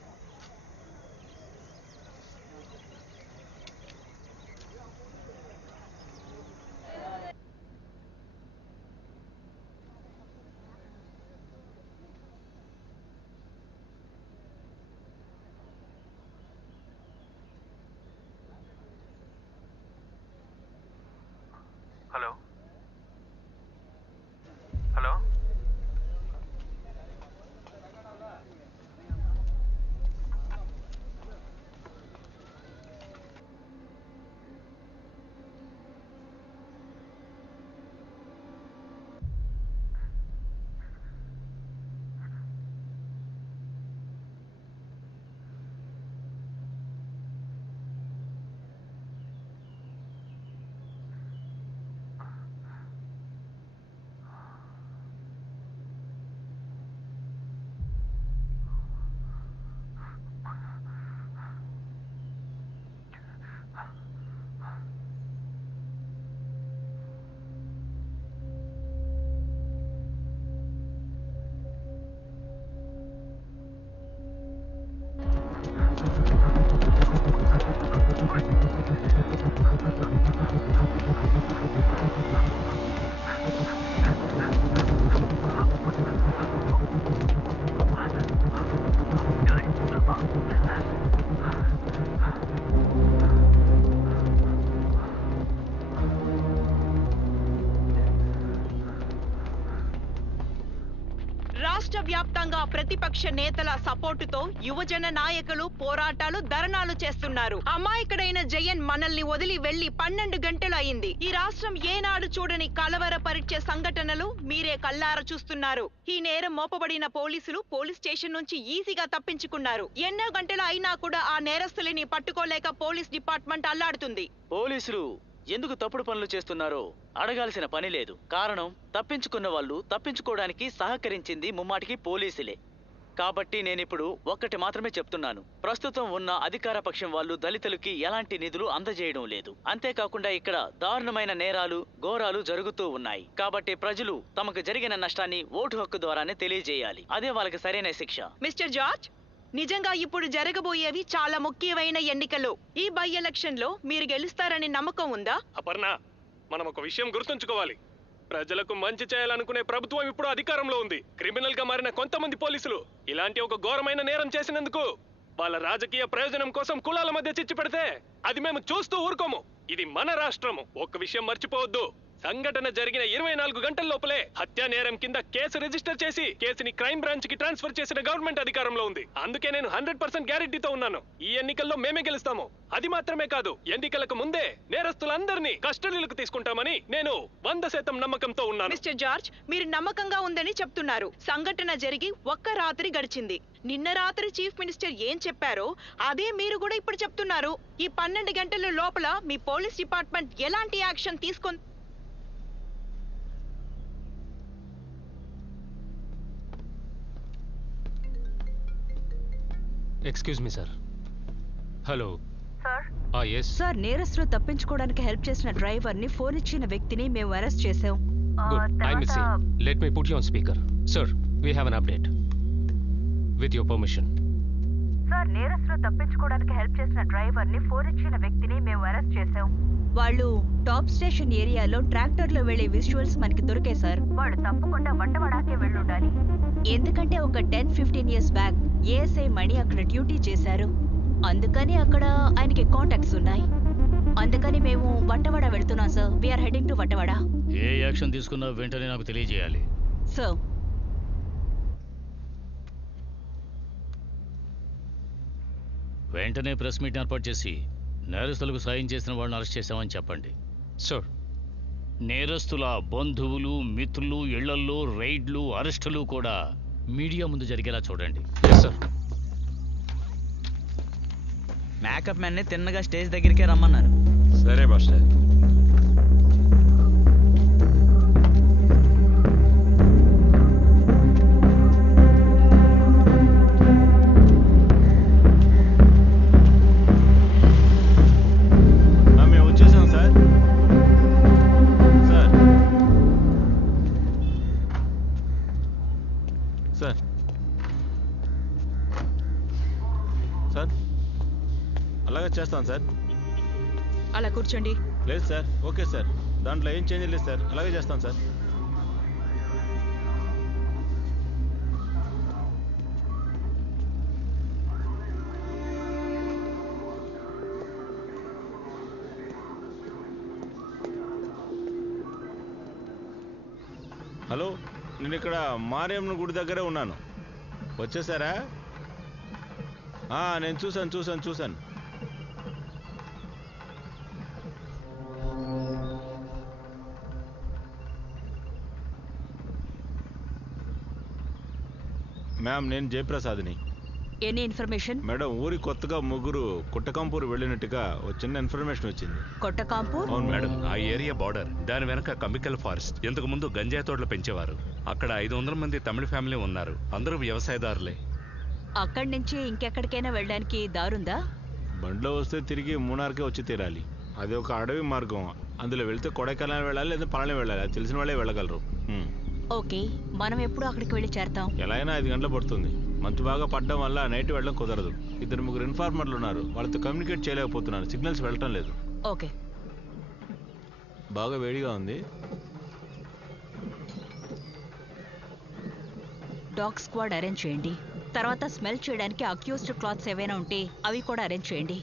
హలో హలో రాష్ట్ర వ్యాప్తంగా ప్రతిపక్ష నేతల సపోర్టుతో యువజన నాయకులు పోరాటాలు ధర్నాలు చేస్తున్నారు. అమాయకుడైన జయన్ మనల్ని వదిలి వెళ్లి 12 గంటలు అయింది. ఈ రాష్ట్రం ఏనాడు చూడని కలవరపరిచే సంఘటనలు మీరే కళ్ళారా చూస్తున్నారు. ఈ నేరం మోపబడిన పోలీసులు పోలీస్ స్టేషన్ నుంచి ఈజీగా తప్పించుకున్నారు. ఎన్నో గంటలు అయినా కూడా ఆ నేరస్తులని పట్టుకోలేక పోలీస్ డిపార్ట్మెంట్ అల్లాడుతుంది. పోలీసులు ఎందుకు తప్పుడు పనులు చేస్తున్నారో అడగాల్సిన పని లేదు. కారణం తప్పించుకున్న వాళ్ళు తప్పించుకోవడానికి సహకరించింది ముమ్మాటికి పోలీసులే. కాబట్టి నేనిప్పుడు ఒక్కటి మాత్రమే చెప్తున్నాను. ప్రస్తుతం ఉన్న అధికార పక్షం వాళ్ళు దళితులకి ఎలాంటి నిధులు అందజేయడం లేదు. అంతేకాకుండా ఇక్కడ దారుణమైన నేరాలు ఘోరాలు జరుగుతూ ఉన్నాయి. కాబట్టి ప్రజలు తమకు జరిగిన నష్టాన్ని ఓటు హక్కు ద్వారానే తెలియజేయాలి. అదే వాళ్ళకి సరైన శిక్ష. మిస్టర్ జార్జ్, నిజంగా ఇప్పుడు జరగబోయేవి చాలా ముఖ్యమైన ఎన్నికలు. ఈ బై ఎలక్షన్ లో మీరు గెలుస్తారని నమ్మకం ఉందా? అపర్ణ, మనం ఒక విషయం గుర్తుంచుకోవాలి. ప్రజలకు మంచి చేయాలనుకునే ప్రభుత్వం ఇప్పుడు అధికారంలో ఉంది. క్రిమినల్ గా మారిన కొంతమంది పోలీసులు ఇలాంటి ఒక ఘోరమైన నేరం చేసినందుకు వాళ్ళ రాజకీయ ప్రయోజనం కోసం కులాల మధ్య చిచ్చు పెడితే అది మేము చూస్తూ ఊరుకోము. ఇది మన రాష్ట్రము. ఒక్క విషయం మర్చిపోవద్దు, సంఘటన జరిగిన 24 గంటల లోపలే హత్యా నేరం కింద కేసు రిజిస్టర్ చేసి కేసుని క్రైమ్ బ్రాంచ్ కి ట్రాన్స్ఫర్ చేసిన గవర్నమెంట్ అధికారంలో ఉంది. అందుకే నేను 100% గ్యారెంటీతో ఉన్నాను, ఈ ఎన్నికల్లో మేమే గెలుస్తాము. అది మాత్రమే కాదు, ఎన్నికలకు ముందే నేరస్తులందరినీ కస్టడీలకు తీసుకుంటామని నేను 100% నమ్మకంతో ఉన్నాను. మిస్టర్ జార్జ్, మీరు నమ్మకంగా ఉందని చెప్తున్నారు. సంఘటన జరిగి ఒక్క రాత్రి గడిచింది. నిన్న రాత్రి చీఫ్ మినిస్టర్ ఏం చెప్పారో అదే మీరు కూడా ఇప్పుడు చెప్తున్నారు. ఈ 12 గంటల లోపల మీ పోలీస్ డిపార్ట్మెంట్ ఎలాంటి యాక్షన్ తీసుకొని excuse me sir. Hello sir, నేరస్తులు తప్పించుకోవడానికి హెల్ప్ చేసిన డ్రైవర్ ని ఫోన్ ఇచ్చిన వ్యక్తిని మేము అరెస్ట్ చేసాం. Good, I miss you. Let me put you on speaker. Sir, we have an update with your permission. Sir, నేరస్తులు తప్పించుకోవడానికి హెల్ప్ చేసిన డ్రైవర్ ని ఫోన్ ఇచ్చిన వ్యక్తిని మేము అరెస్ట్ చేసాం. వాళ్ళు టాప్ స్టేషన్ ఏరియాలో ట్రాక్టర్ లో వెళ్లే విజువల్స్ మనకి దొరికాయి సార్. వాడు తప్పకుండా వంటవాడాకే వెళ్ళుండాలి. ఎందుకంటే ఒక 10-15 ఇయర్స్ బ్యాక్ ఏఎస్ఐ మణి అక్కడ డ్యూటీ చేశారు. అందుకని అక్కడ ఆయనకి కాంటాక్ట్స్ ఉన్నాయి. అందుకని మేము వట్టవాడ వెళ్తున్నాం sir. We're heading to Vattavada. ఏ యాక్షన్ తీసుకున్నా వెంటనే నాకు తెలియజేయాలి సార్. వెంటనే ప్రెస్ మీట్ ఏర్పాటు చేసి నేరస్తులకు సాయం చేసిన వాళ్ళని అరెస్ట్ చేశామని చెప్పండి. సార్, నేరస్తుల బంధువులు మిత్రులు ఇళ్లల్లో రైడ్లు అరెస్టులు కూడా మీడియా ముందు జరిగేలా చూడండి. మేకప్ మ్యాన్ ని తిన్నగా స్టేజ్ దగ్గరికే రమ్మన్నారు. సరే మాస్టర్. సార్ అలాగే చేస్తాను సార్. అలా కూర్చోండి. లేదు సార్, ఓకే సార్, దాంట్లో ఏం చేంజ్ లేదు సార్, అలాగే చేస్తాను సార్. హలో, నేను ఇక్కడ మారియమ్మ గుడి దగ్గరే ఉన్నాను. వచ్చేసారా? నేను చూశాను. మ్యామ్, నేను జయప్రసాద్ని. Any information? మేడం, ఊరి కొత్తగా ముగ్గురు కుట్టకాంపూర్ వెళ్ళినట్టుగా ఒక చిన్న ఇన్ఫర్మేషన్ వచ్చింది. కొట్టకాంపూర్? అవును మేడం, ఆ ఏరియా బార్డర్, దాని వెనక కెమికల్ ఫారెస్ట్. ఇంతకు ముందు గంజాయి తోటలు పెంచేవారు. అక్కడ 500 మంది తమిళ ఫ్యామిలీ ఉన్నారు. అందరూ వ్యవసాయదారులే. అక్కడి నుంచి ఇంకెక్కడికైనా వెళ్ళడానికి దారుందా? బండిలో వస్తే తిరిగి మూనార్కే వచ్చి తీరాలి. అది ఒక అడవి మార్గం. అందులో వెళ్తే కొడైకెనాల్ వెళ్ళాలి, లేదా పళని వెళ్ళాలి. అది తెలిసిన వాళ్ళే వెళ్ళగలరు. ఓకే, మనం ఎప్పుడు అక్కడికి వెళ్ళి చేరతాం? ఎలా అయినా 5 గంటలు పడుతుంది. మంచు బాగా పడ్డం వల్ల నైట్ వెళ్ళడం కుదరదు. 2-3 ఇన్ఫార్మర్లు ఉన్నారు, వాళ్ళతో కమ్యూనికేట్ చేయలేకపోతున్నాను. సిగ్నల్స్ వెళ్ళటం లేదు. ఓకే. బాగా వేడిగా ఉంది. డాగ్ స్క్వాడ్ అరేంజ్ చేయండి. తర్వాత స్మెల్ చేయడానికి అక్యూస్డ్ క్లాత్స్ ఏవైనా ఉంటే అవి కూడా అరేంజ్ చేయండి.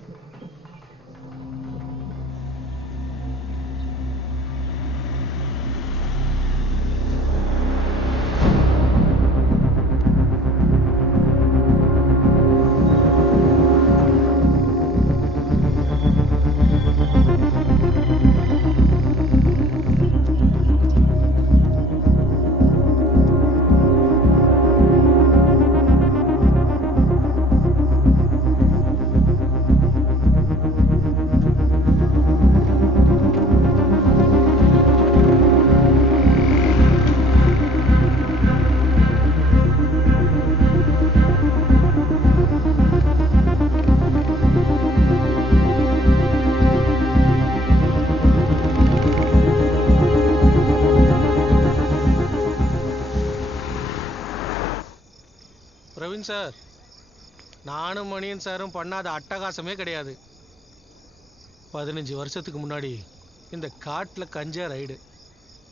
பிரவீன் சார், நானும் மணியன் சாரும் பண்ணாத அட்டகாசமே கிடையாது. 15 வருஷத்துக்கு முன்னாடி இந்த காட்டில் கஞ்சா ரைடு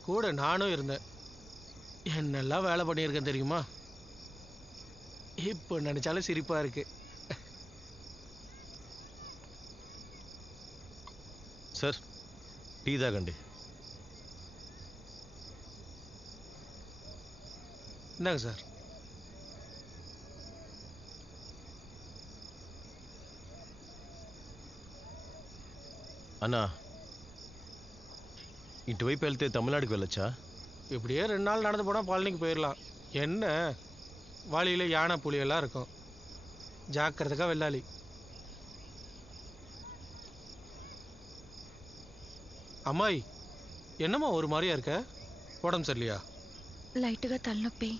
கூட நானும் இருந்தேன். என்னெல்லாம் வேலை பண்ணியிருக்கேன் தெரியுமா? இப்போ நினைச்சாலும் சிரிப்பா இருக்கு. సార్, టీ తాగండి. என்னங்க சார்? అన్నా, ఇటువైపు వెళ్తే తమిళనాడుకి వెళ్ళొచ్చా? இப்படியே 2 நாள் நடந்து போனால் பழனிக்கு போயிடலாம். என்ன வழியில் யானை புலியெல்லாம் இருக்கும். ஜாக்கிரதைக்கா வெள்ளாளி. அம்மாய், என்னம்மா ஒரு மாதிரியா இருக்க? உடம்பு சரியில்லையா? లైట్గా తలనొప్పి.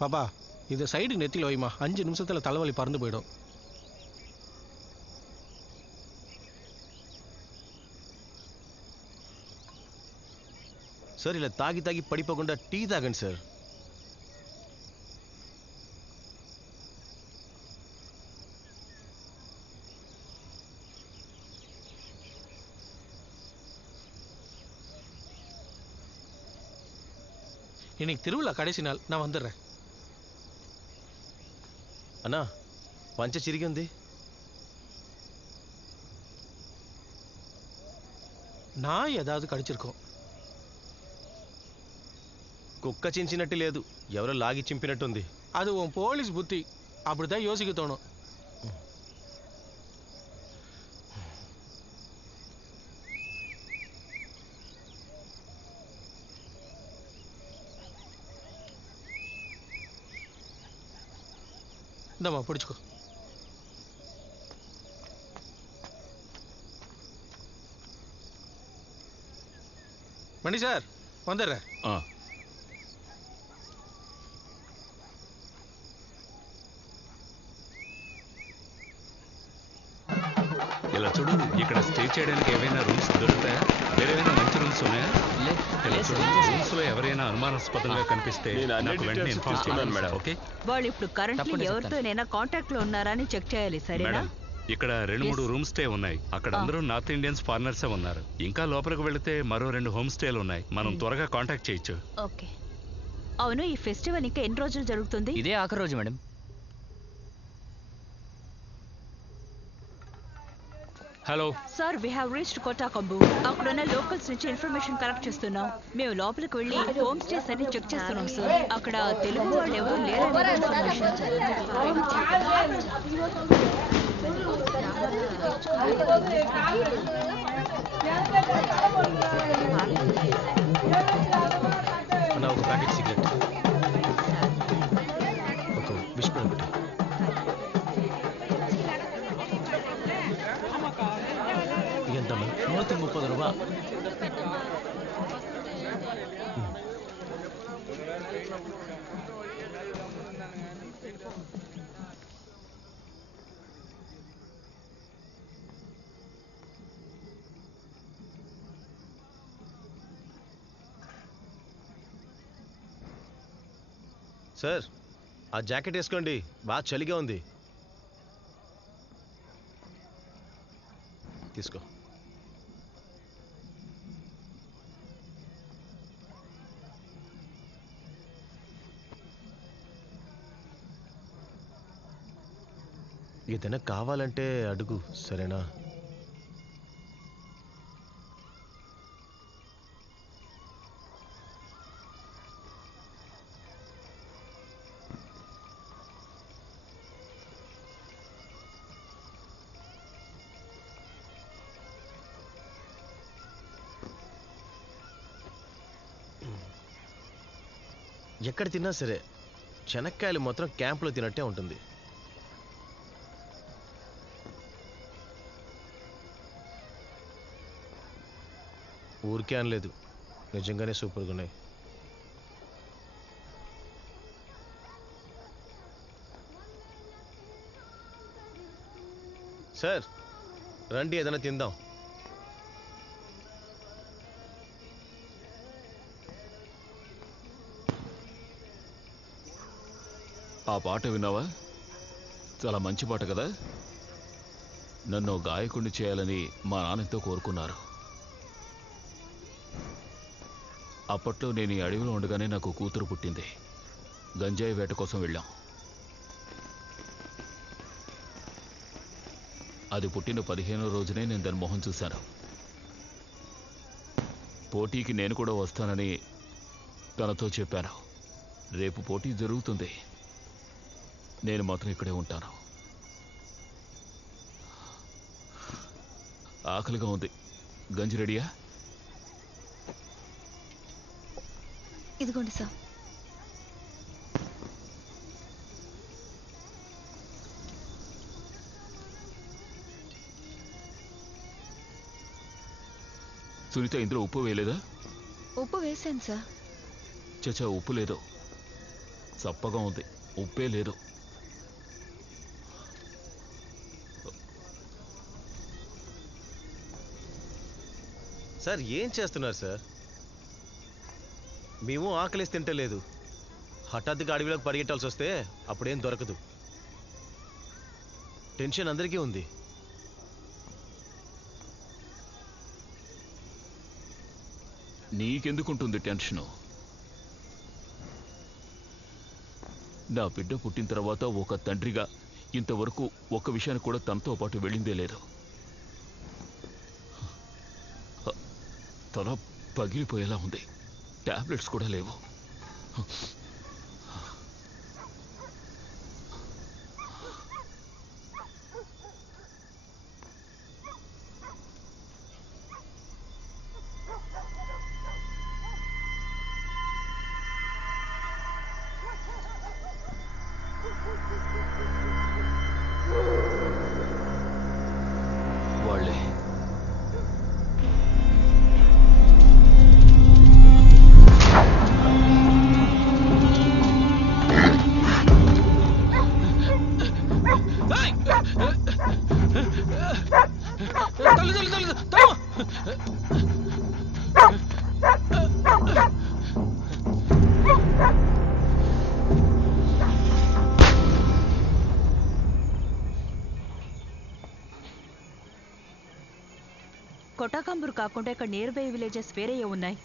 பாப்பா, இதை சைடு நெத்தியில் வைமா. 5 நிமிஷத்தில் தலைவலி பறந்து போயிடும். సార్, ఇలా తాగి తాగి పడిపోకుండా టీ తాగండి సార్. இன்னைக்கு திருவிழா கடைசி நாள், நான் வந்துடுறேன். అన్నా, పంచ చిరిగి ఉంది. நான் ஏதாவது கடிச்சிருக்கோம். కుక్క చించినట్టు లేదు, ఎవరో లాగి చింపినట్టుంది. அது உன் போலீஸ் புத்தி. அப்படிதான் யோசிக்க தோணும். இந்தம்மா பிடிச்சுக்கோ. மணி சார், வந்துடுறேன். ఇలా చూడు, ఇక్కడ ఇక్కడ స్టే చేయడానికి ఏవైనా రూమ్స్ దొరుకుతాయా? వేరేమైనా మంచి రూమ్స్ ఉన్నాయా? రూమ్స్ లో ఎవరైనా అనుమానాస్పదంగా కనిపిస్తే నాకు వెంటనే ఇన్ఫార్మ్ చేయండి మేడం. ఓకే? వాళ్ళు ఇప్పుడు కరెంట్లీ ఎవరితోనైనా కాంటాక్ట్ లో ఉన్నారా అని చెక్ చేయాలి, సరేనా? మేడం, ఇక్కడ 2-3 రూమ్ స్టే ఉన్నాయి. అక్కడ అందరూ నార్త్ ఇండియన్స్ ఫారినర్సే ఉన్నారు. ఇంకా లోపలికి వెళితే మరో 2 హోమ్ స్టేలు ఉన్నాయి. మనం త్వరగా కాంటాక్ట్ చేయొచ్చు. ఓకే. అవును, ఈ ఫెస్టివల్ ఇంకా ఎన్ని రోజులు జరుగుతుంది? ఇదే ఆఖరి రోజు madam. Hello sir, we have reached Kottakamboor. అక్కడున్న లోకల్స్ నుంచి ఇన్ఫర్మేషన్ కలెక్ట్ చేస్తున్నాం. మేము లోపలికి వెళ్ళి హోమ్ స్టేస్ అన్ని చెక్ చేస్తున్నాం సార్. అక్కడ తెలుగు వాళ్ళు ఎవరు లేరని ఇన్ఫర్మేషన్. ఒక ప్యాకెట్ సిగరెట్, ఒక బిస్కెట్ ఒకటి. ఎంతమ్మా? 130 రూపాయలు. సార్, ఆ జాకెట్ వేసుకోండి, బాగా చలిగా ఉంది. తీసుకో. ఏదైనా కావాలంటే అడుగు, సరేనా? ఎక్కడ తిన్నా సరే శనక్కాయలు మాత్రం క్యాంప్లో తినట్టే ఉంటుంది. ఊరికే అనలేదు, నిజంగానే సూపర్గా ఉన్నాయి. సార్ రండి, ఏదైనా తిందాం. ఆ పాట విన్నావా? చాలా మంచి పాట కదా. నన్ను గాయకుడిని చేయాలని మా నాన్నతో కోరుకున్నారు. అప్పట్లో నేను ఈ అడవిలో ఉండగానే నాకు కూతురు పుట్టింది. గంజాయి వేట కోసం వెళ్ళాం. అది పుట్టిన 15వ రోజునే నేను దాని మొహం చూశాను. పోటీకి నేను కూడా వస్తానని తనతో చెప్పాను. రేపు పోటీ జరుగుతుంది, నేను మాత్రం ఇక్కడే ఉంటాను. ఆకలిగా ఉంది. గంజి రెడీయా? ఇదిగోండి సార్. సునీత, ఇందులో ఉప్పు వేయలేదా? ఉప్పు వేసాను సార్. చచ్చా, ఉప్పు లేదు. చప్పగా ఉంది, ఉప్పే లేదు. సార్ ఏం చేస్తున్నారు సార్? మేము ఆకలిసి తింటలేదు. హఠాత్తుగా అడవిలోకి పరిగెట్టాల్సి వస్తే అప్పుడేం దొరకదు. టెన్షన్ అందరికీ ఉంది. నీకెందుకుంటుంది టెన్షను? నా బిడ్డ పుట్టిన తర్వాత ఒక తండ్రిగా ఇంతవరకు ఒక్క విషయాన్ని కూడా తనతో పాటు వెళ్ళిందే లేదు. తల పగిలిపోయేలా ఉంది. టాబ్లెట్స్ కూడా లేవు. వాళ్ళే తెలీదు తమ్ము. కొటాకంబూర్ కాకుండా ఇక్కడ నియర్ బై విలేజెస్ వేరే ఉన్నాయి.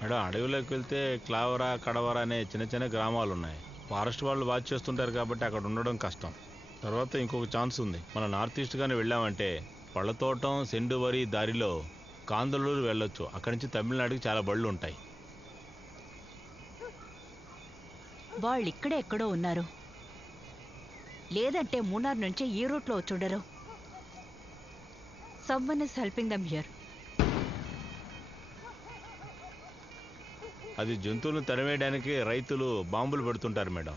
మేడం అడవిలోకి వెళ్తే క్లావరా కడవరా అనే చిన్న చిన్న గ్రామాలు ఉన్నాయి. ఫారెస్ట్ వాళ్ళు వాచ్ చేస్తుంటారు కాబట్టి అక్కడ ఉండడం కష్టం. తర్వాత ఇంకొక ఛాన్స్ ఉంది. మన నార్త్ ఈస్ట్ గానే వెళ్ళామంటే పళ్ళతోటం సెండువరి దారిలో కాందలూరు వెళ్ళొచ్చు. అక్కడి నుంచి తమిళనాడుకి చాలా బళ్ళు ఉంటాయి. వాళ్ళు ఇక్కడే ఎక్కడో ఉన్నారు, లేదంటే మూనార్ నుంచి ఈ రూట్లో వచ్చుండరు. Someone is helping them here. అది జంతువులను తరిమేయడానికి రైతులు బాంబులు పెడుతుంటారు మేడం.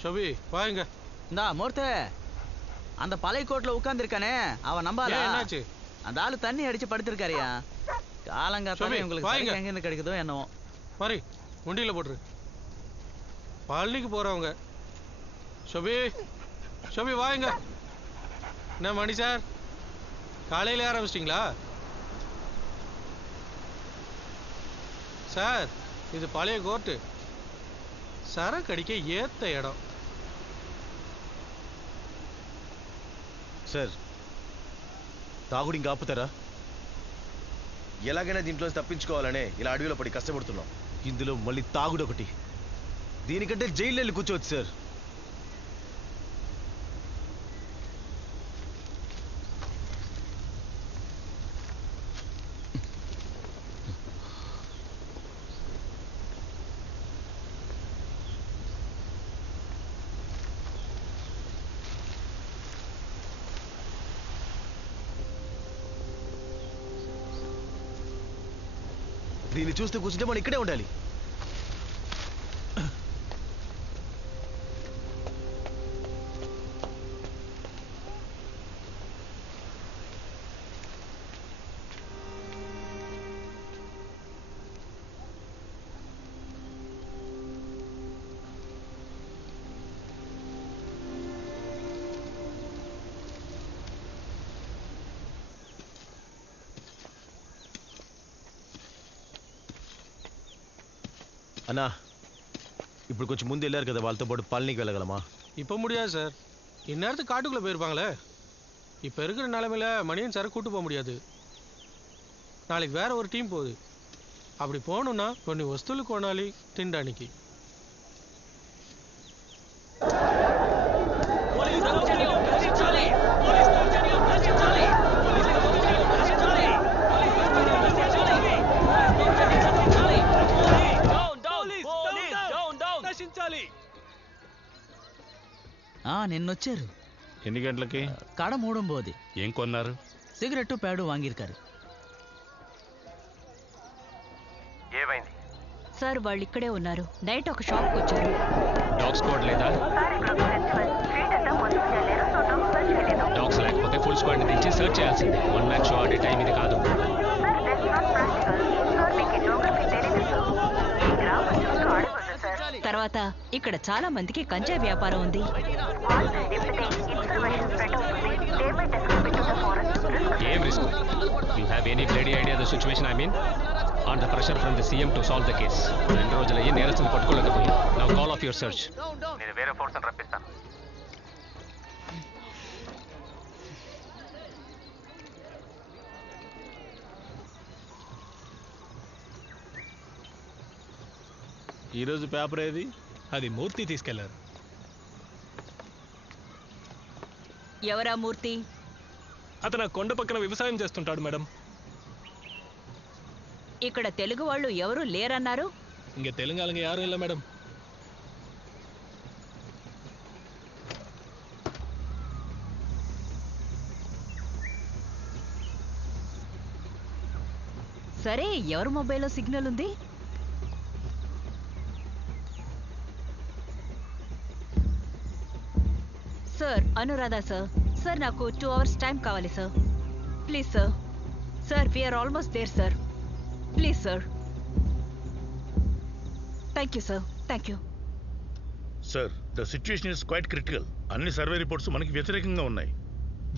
ஷோபி வாங்க. இந்தா மூர்த்தே, அந்த பழையக்கோட்டில் உட்காந்துருக்கானே அவன் நம்பால. என்னாச்சு? அந்த ஆளு தண்ணி அடிச்சு படுத்திருக்காரியா. காலங்காத்தாலே உங்களுக்கு எங்கன்னு கிடைக்குதோ என்னவோ. மாதிரி முண்டியில் போட்டுரு. பழனிக்கு போகிறவங்க. ஷோபி ஷோபி வாங்க. என்ன மணி சார், காலையில் ஆரம்பிச்சிட்டிங்களா சார்? இது பழைய கோர்ட்டு, சரக்கு அடிக்க ஏற்ற இடம் సార్. తాగుడు ఇంకా ఆపుతారా? ఎలాగైనా దీంట్లో తప్పించుకోవాలనే ఇలా అడవిలో పడి కష్టపడుతున్నాం. ఇందులో మళ్ళీ తాగుడు ఒకటి. దీనికంటే జైలు వెళ్ళి కూర్చోవచ్చు సార్. దీన్ని చూస్తూ కూర్చుంటే మనం ఇక్కడే ఉండాలి. అన్నా, ఇప్పుడు కొంచెం ముందు వెళ్ళారు కదా, వాళ్ళతో పాటు పళనికి వెళ్ళగలమా? இப்போ முடியாது சார். இந்நேரத்துக்கு காட்டுக்குள்ளே போயிருப்பாங்களே. இப்போ இருக்கிற நிலைமையில மணியன் சாரை கூட்டு போக முடியாது. நாளைக்கு வேற ஒரு டீம் போகுது. அப்படி போகணுன்னா కొన్ని వస్తువులు కొనాలి తినడానికి. నిన్నొచ్చారు. ఎన్ని గంటలకి? కడ మూడంబోది. ఏం కొన్నారు? సిగరెట్టు ప్యాడు వాంగిరుకారు. ఏమైంది సార్? వాళ్ళు ఇక్కడే ఉన్నారు. నైట్ ఒక షాప్కి వచ్చారు. డాగ్ స్క్వాడ్ లేదా? డాగ్స్ లేకపోతే ఫుల్ స్క్వాడ్ నుంచి సెర్చ్ చేయాల్సిందే. 1 మ్యాన్ షో ఆడే టైం ఇది కాదు. తర్వాత ఇక్కడ చాలా మందికి గంజాయి వ్యాపారం ఉంది. ఏం risk? You have any bloody idea the situation? I mean on the pressure from the CM to solve the case. 2 రోజులయ్యి నేరస్తులు పట్టుకోలేకపోయా. Now call off your search. నేను వేరే ఫోర్స్ రప్పిస్తాను. ఈరోజు పేపర్ ఏది? అది మూర్తి తీసుకెళ్లారు. ఎవరా మూర్తి? అతను కొండ పక్కన వ్యవసాయం చేస్తుంటాడు మేడం. ఇక్కడ తెలుగు వాళ్ళు ఎవరు లేరన్నారు? ఇంక తెలంగాణకి యాரும் இல்ல మేడం. సరే, ఎవరి మొబైల్లో సిగ్నల్ ఉంది? Sir, Anuradha sir. సార్, నాకు 2 hours టైం కావాలి sir. Please sir. Sir, we're almost there sir. Please sir. Thank you sir. Thank you sir. The situation is quite critical. అన్ని సర్వే రిపోర్ట్స్ మనకి వ్యతిరేకంగా ఉన్నాయి.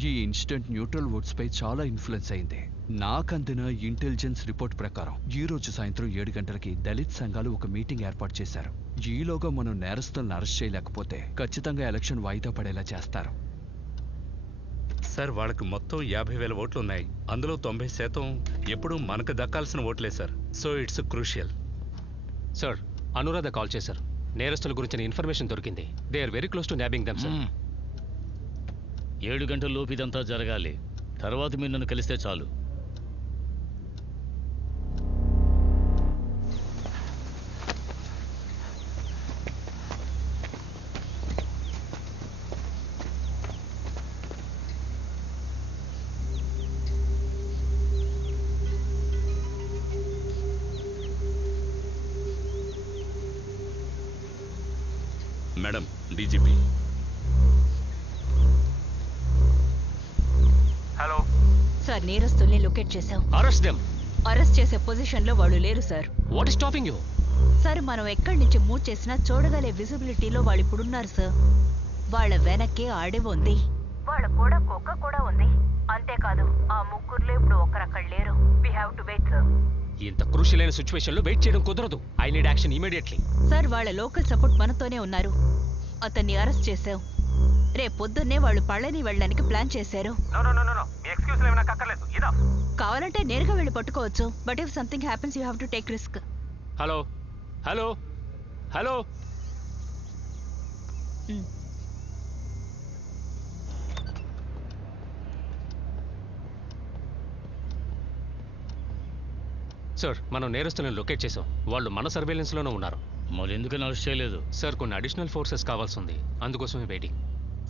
ఈ ఇన్సిడెంట్ న్యూట్రల్ ఓట్స్ పై చాలా influence అయింది. నాకందిన intelligence report ప్రకారం ఈ రోజు సాయంత్రం 7 గంటలకి దళిత్ సంఘాలు ఒక మీటింగ్ ఏర్పాటు చేశారు. ఈలోగా మనం నేరస్తులను అరెస్ట్ చేయలేకపోతే ఖచ్చితంగా ఎలక్షన్ వాయిదా పడేలా చేస్తారు. సార్, వాళ్ళకి మొత్తం 50,000 ఓట్లు ఉన్నాయి. అందులో 90% ఎప్పుడు మనకు దక్కాల్సిన ఓట్లే sir. So it's crucial. Sir, Anuradha call చేశారు. నేరస్తుల గురించిన ఇన్ఫర్మేషన్ దొరికింది. They are very close to nabbing them sir. 7 గంటల లోపు ఇదంతా జరగాలి. తర్వాత మీరు నన్ను కలిస్తే చాలు. Madam, DGP. హలో సార్, నేరస్తుల్ని లొకేట్ చేశాం. Arrest them. అరెస్ట్ చేసే పొజిషన్ లో వాళ్ళు లేరు sir. What is stopping you? Sir, మనం ఎక్కడి నుంచి మూవ్ చేసినా చూడగలే విజిబిలిటీలో వాళ్ళు ఇప్పుడున్నారు సార్. వాళ్ళ వెనక్కి అడవి ఉంది. వాళ్ళ కూడా కుక్క కూడా ఉంది. అంతేకాదు, ఆ ముగ్గురులో ఇప్పుడు ఒక్కరక్కడ లేరు. We have to wait sir. ఇంత క్రూషియల్ అయిన సిచ్యువేషన్ లో వెయిట్ చేయడం కుదరదు. I need action immediately. Sir, వాళ్ళ లోకల్ సపోర్ట్ మనతోనే ఉన్నారు. అతన్ని అరెస్ట్ చేశాం. రేపు పొద్దున్నే వాళ్ళు పళ్ళని వెళ్ళడానికి ప్లాన్ చేశారు. కావాలంటే నేరుగా వెళ్ళి పట్టుకోవచ్చు. But if something happens you have to take risk. Hello hello hello. Sir, మనం నేరస్తులను లొకేట్ చేసాం. వాళ్ళు మన సర్వేలెన్స్ లోనే ఉన్నారు. మరి ఎందుకని అరెస్ట్ చేయలేదు? సార్, కొన్ని అడిషనల్ ఫోర్సెస్ కావాల్సి ఉంది. అందుకోసమే వెయిటింగ్.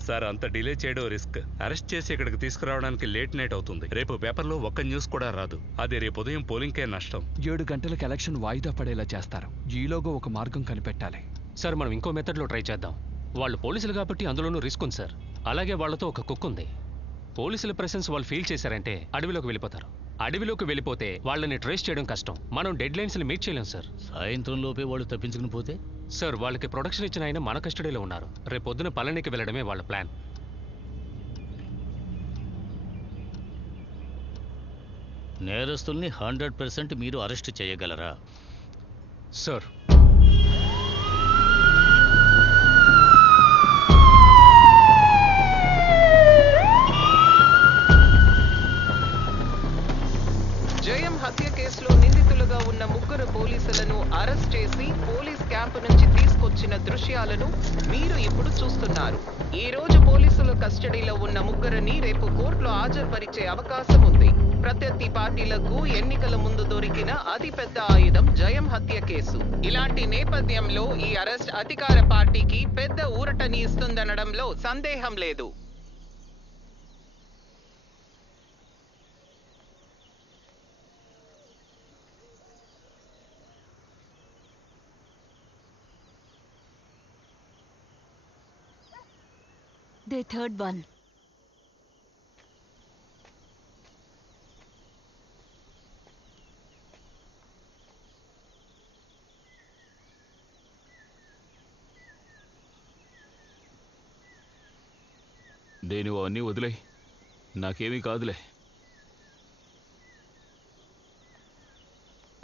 సార్, అంత డిలే చేయడం రిస్క్. అరెస్ట్ చేసి ఇక్కడికి తీసుకురావడానికి లేట్ నైట్ అవుతుంది. రేపు పేపర్లో ఒక్క న్యూస్ కూడా రాదు. అది రేపు ఉదయం పోలింగ్కే నష్టం. 7 గంటలకు ఎలక్షన్ వాయిదా పడేలా చేస్తారు. ఈలోగా ఒక మార్గం కనిపెట్టాలి. సార్, మనం ఇంకో మెథడ్లో ట్రై చేద్దాం. వాళ్ళు పోలీసులు కాబట్టి అందులోనూ రిస్క్ ఉంది సార్. అలాగే వాళ్ళతో ఒక కుక్ ఉంది. పోలీసుల ప్రెసెన్స్ వాళ్ళు ఫీల్ చేశారంటే అడవిలోకి వెళ్ళిపోతారు. అడవిలోకి వెళ్ళిపోతే వాళ్ళని ట్రేస్ చేయడం కష్టం. మనం డెడ్ లైన్స్ మీట్ చేయలేం సార్. సాయంత్రం లోపే వాళ్ళు తప్పించుకుని పోతే? సార్, వాళ్ళకి ప్రొడక్షన్ ఇచ్చిన ఆయన మన కస్టడీలో ఉన్నారు. రేపు పొద్దున పళనికి వెళ్ళడమే వాళ్ళ ప్లాన్. నేరస్తుల్ని 100% మీరు అరెస్ట్ చేయగలరా? సార్, జయం హత్య కేసులో నిందితులుగా ఉన్న ముగ్గురు పోలీసులను అరెస్ట్ చేసి పోలీస్ క్యాంపు నుంచి తీసుకొచ్చిన దృశ్యాలను మీరు ఇప్పుడు చూస్తున్నారు. ఈ రోజు పోలీసుల కస్టడీలో ఉన్న ముగ్గురిని రేపు కోర్టులో హాజరుపరిచే అవకాశం ఉంది. ప్రత్యర్థి పార్టీలకు ఎన్నికల ముందు దొరికిన అతిపెద్ద ఆయుధం జయం హత్య కేసు. ఇలాంటి నేపథ్యంలో ఈ అరెస్ట్ అధికార పార్టీకి పెద్ద ఊరటని ఇస్తుందనడంలో సందేహం లేదు. The third one. నేను అవన్నీ వదిలే, నాకేమీ కాదులే.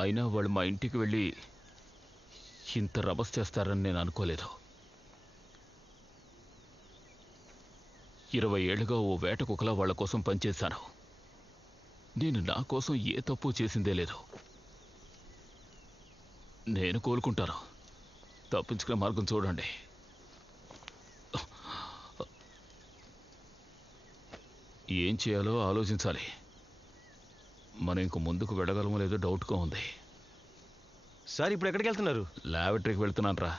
అయినా వాళ్ళు మా ఇంటికి వెళ్ళి ఇంత రభస్ చేస్తారని నేను అనుకోలేదు. 20 ఏళ్లుగా ఓ వేట కుక్కలా వాళ్ళ కోసం పనిచేశాను. నేను నా కోసం ఏ తప్పు చేసిందే లేదు. నేను కోలుకుంటాను. తప్పించుకునే మార్గం చూడండి. ఏం చేయాలో ఆలోచించాలి. మనం ఇంక ముందుకు వెళ్ళగలమో లేదో డౌట్గా ఉంది. సార్ ఇప్పుడు ఎక్కడికి వెళ్తున్నారు? ల్యాబొరేటరీకి వెళ్తున్నాను రా.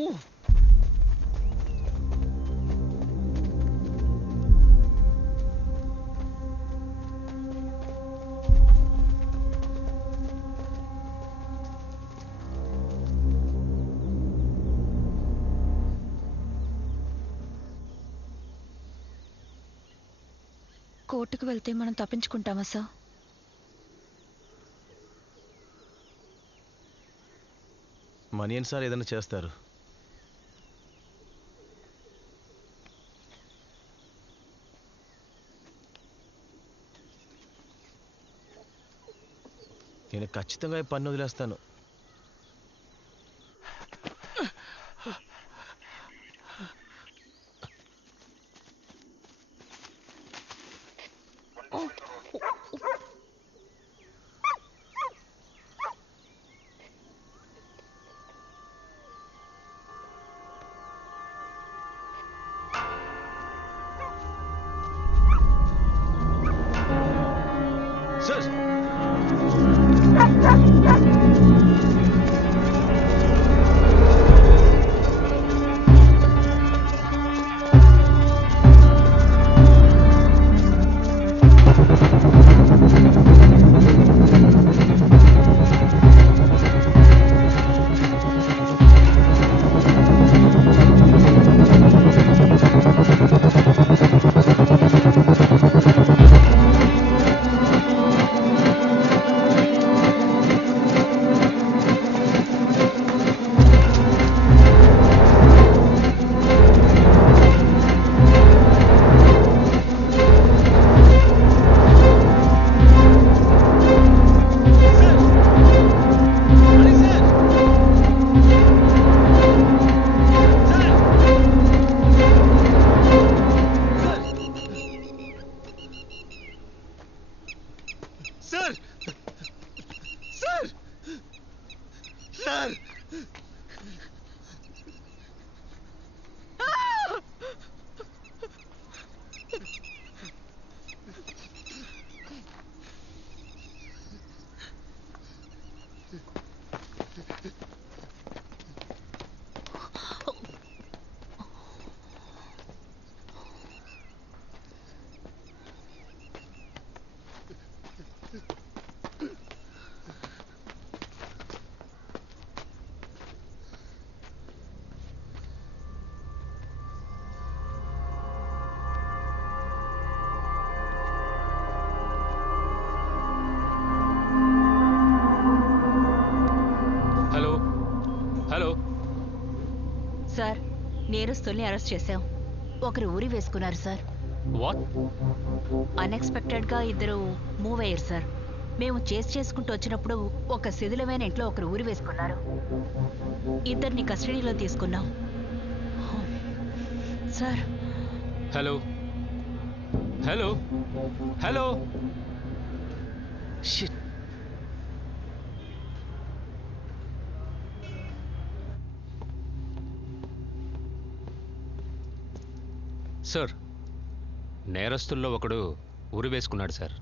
Move! కోర్టుకు వెళ్తే మనం తప్పించుకుంటామా సార్? మనియన్ సార్ ఏదైనా చేస్తారు. నేను ఖచ్చితంగా ఈ పన్ను వదిలేస్తాను. సార్, నేరస్తుల్ని అరెస్ట్ చేశాం. ఒకరు ఊరి వేసుకున్నారు సార్. వాట్? అన్ఎక్స్పెక్టెడ్ గా ఇద్దరు మూవ్ అయ్యారు సార్. మేము చేసుకుంటూ వచ్చినప్పుడు ఒక శిథిలమైన ఇంట్లో ఒకరు ఊరి వేసుకున్నారు. ఇద్దరిని కస్టడీలో తీసుకున్నాం sir. Hello hello hello. Shit. Sir, నేరస్తుల్లో ఒకడు ఉరి వేసుకున్నాడు సార్.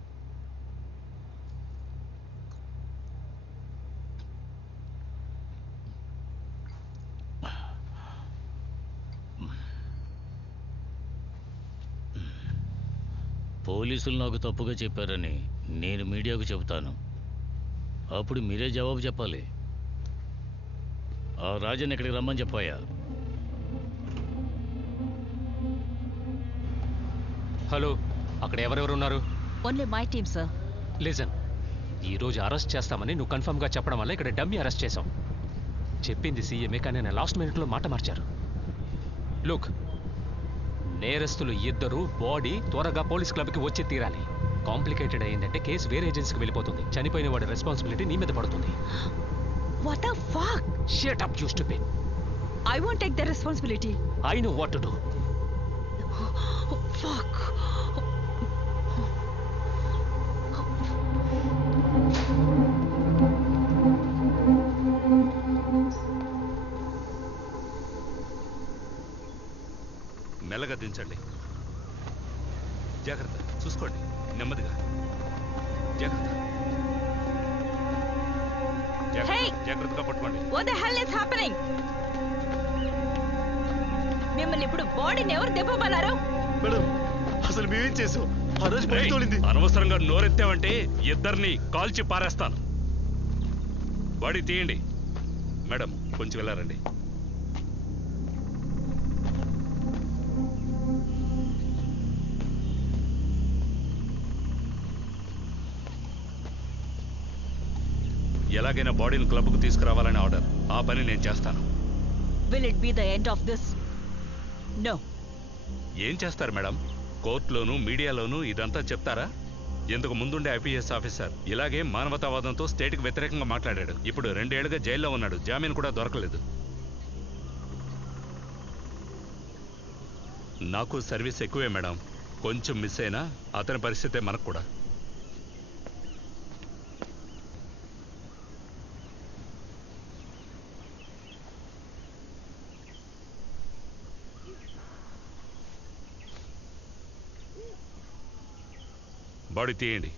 పోలీసులు నాకు తప్పుగా చెప్పారని నేను మీడియాకు చెబుతాను. అప్పుడు మీరే జవాబు చెప్పాలి. ఆ రాజన్ ఇక్కడికి రమ్మని చెప్పాయా? హలో, అక్కడ ఎవరెవరు ఉన్నారు? Only my team sir. Listen, ఈరోజు అరెస్ట్ చేస్తామని నువ్వు కన్ఫర్మ్గా చెప్పడం వల్ల ఇక్కడ డమ్మీ అరెస్ట్ చేశాం. చెప్పింది సీఎంఏ, కానీ నేను లాస్ట్ మినిట్లో మాట మార్చారు. లుక్, నేరస్తులు ఇద్దరు బాడీ త్వరగా పోలీస్ క్లబ్కి వచ్చి తీరాలి. కాంప్లికేటెడ్ అయిందంటే కేసు వేరే ఏజెన్సీకి వెళ్ళిపోతుంది. చనిపోయిన వాడి రెస్పాన్సిబిలిటీ నీ మీద పడుతుంది. What the fuck? Shut up, you stupid. I won't take the responsibility. I know what to do. Fuck. మెల్లగా దించండి. జాగ్రత్త, చూసుకోండి. నెమ్మదిగా. జాగ్రత్త. జాగ్రత్తగా పట్టుకోండి. What the hell is happening? మిమ్మల్ని ఇప్పుడు బాడీని ఎవరు దెబ్బమన్నారు? మేడం, అసలు మేమేం చేసాం? ఆ రోజు బయట తోలింది. అనవసరంగా నోరెత్తావంటే ఇద్దరిని కాల్చి పారేస్తాను. బాడీ తీయండి. మేడం, కొంచెం వెళ్ళారండి. ఎలాగైనా బాడీని క్లబ్కు తీసుకురావాలని ఆర్డర్. ఆ పని నేను చేస్తాను. Will it be the end of this? No. ఏం చేస్తారు మేడం? కోర్టులోనూ మీడియాలోనూ ఇదంతా చెప్తారా? ఇందుకు ముందుండే ఐపీఎస్ ఆఫీసర్ ఇలాగే మానవతావాదంతో స్టేట్కి వ్యతిరేకంగా మాట్లాడాడు. ఇప్పుడు 2 ఏళ్లుగా జైల్లో ఉన్నాడు. జామీన్ కూడా దొరకలేదు. నాకు సర్వీస్ ఎక్కువే మేడం. కొంచెం మిస్ అయినా అతని పరిస్థితే మనకు కూడా. బాడీ తీయండి.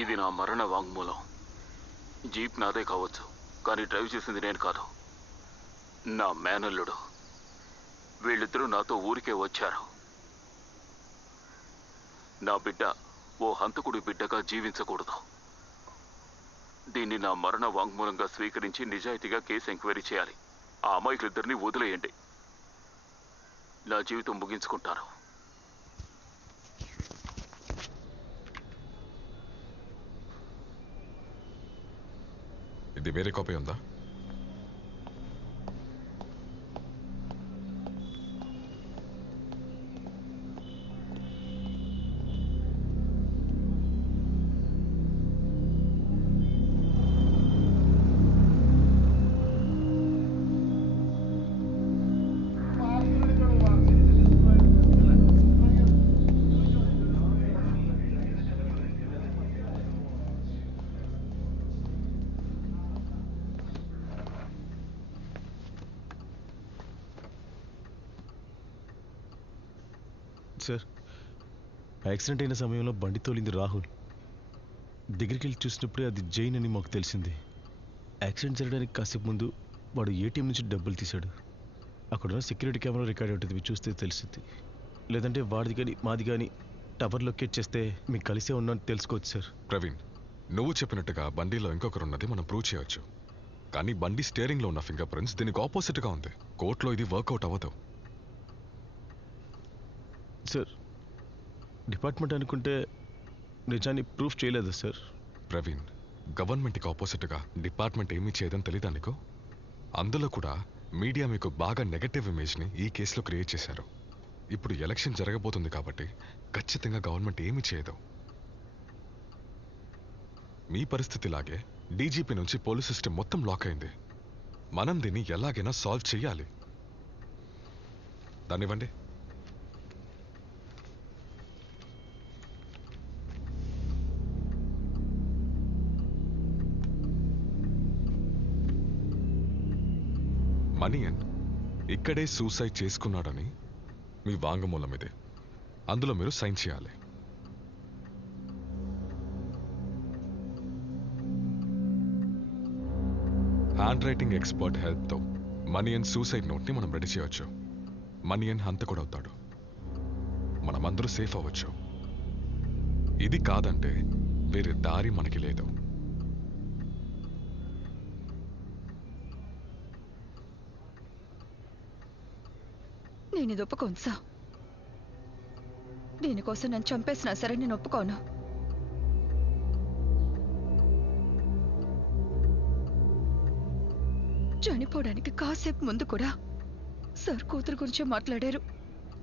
ఇది నా మరణ వాంగ్మూలం. జీప్ నాదే కావచ్చు, కానీ డ్రైవ్ చేసింది నేను కాదు, నా మేనల్లుడు. వీళ్ళిద్దరూ నాతో ఊరికే వచ్చారు. నా బిడ్డ ఓ హంతకుడి బిడ్డగా జీవించకూడదు. దీన్ని నా మరణ వాంగ్మూలంగా స్వీకరించి నిజాయితీగా కేసు ఎంక్వైరీ చేయాలి. ఆ అమాయకులిద్దరిని వదిలేయండి. నా జీవితం ముగించుకుంటాను. ఇది వేరే కాపీ ఉందా? సార్, యాక్సిడెంట్ అయిన సమయంలో బండి తోలింది రాహుల్. దగ్గరికి వెళ్ళి చూసినప్పుడే అది జైన్ అని మాకు తెలిసింది. యాక్సిడెంట్ జరగడానికి కాసేపు ముందు వాడు ఏటీఎం నుంచి డబ్బులు తీశాడు. అక్కడున్న సెక్యూరిటీ కెమెరా రికార్డ్ ఉంటుంది, చూస్తే తెలిసింది. లేదంటే వాడిది కానీ మాది కానీ టవర్ లొకేట్ చేస్తే మీకు కలిసే ఉన్నాను తెలుసుకోవచ్చు సార్. ప్రవీణ్, నువ్వు చెప్పినట్టుగా బండిలో ఇంకొకరు ఉన్నది మనం ప్రూవ్ చేయొచ్చు. కానీ బండి స్టీరింగ్లో ఉన్న ఫింగర్ ప్రింట్స్ దీనికి ఆపోజిట్గా ఉంది. కోర్టులో ఇది వర్కౌట్ అవ్వదు. సార్, డిపార్ట్మెంట్ అనుకుంటే నిజాన్ని ప్రూఫ్ చేయలేదు సార్. ప్రవీణ్, గవర్నమెంట్కి ఆపోజిట్గా డిపార్ట్మెంట్ ఏమీ చేయదని తెలీదా నీకు? అందులో కూడా మీడియా మీకు బాగా నెగటివ్ ఇమేజ్ని ఈ కేసులో క్రియేట్ చేశారు. ఇప్పుడు ఎలక్షన్ జరగబోతుంది కాబట్టి ఖచ్చితంగా గవర్నమెంట్ ఏమీ చేయదు. మీ పరిస్థితిలాగే డీజీపీ నుంచి పోలీస్ సిస్టమ్ మొత్తం లాక్ అయింది. మనం దీన్ని ఎలాగైనా సాల్వ్ చేయాలి. దాన్నివ్వండి. మనియన్ ఇక్కడే సూసైడ్ చేసుకున్నాడని మీ వాంగ్మూలం ఇది. అందులో మీరు సైన్ చేయాలి. హ్యాండ్ రైటింగ్ ఎక్స్పర్ట్ హెల్ప్తో మనియన్ సూసైడ్ నోట్ని మనం రెడీ చేయవచ్చు. మనియన్ హంతకుడవుతాడు. మనమందరూ సేఫ్ అవ్వచ్చు. ఇది కాదంటే వేరే దారి మనకి లేదు. నేను ఇది ఒప్పుకోను సార్. దీనికోసం నన్ను చంపేసినా సరే నేను ఒప్పుకోను. చనిపోవడానికి కాసేపు ముందు కూడా సార్ కూతురు గురించే మాట్లాడారు.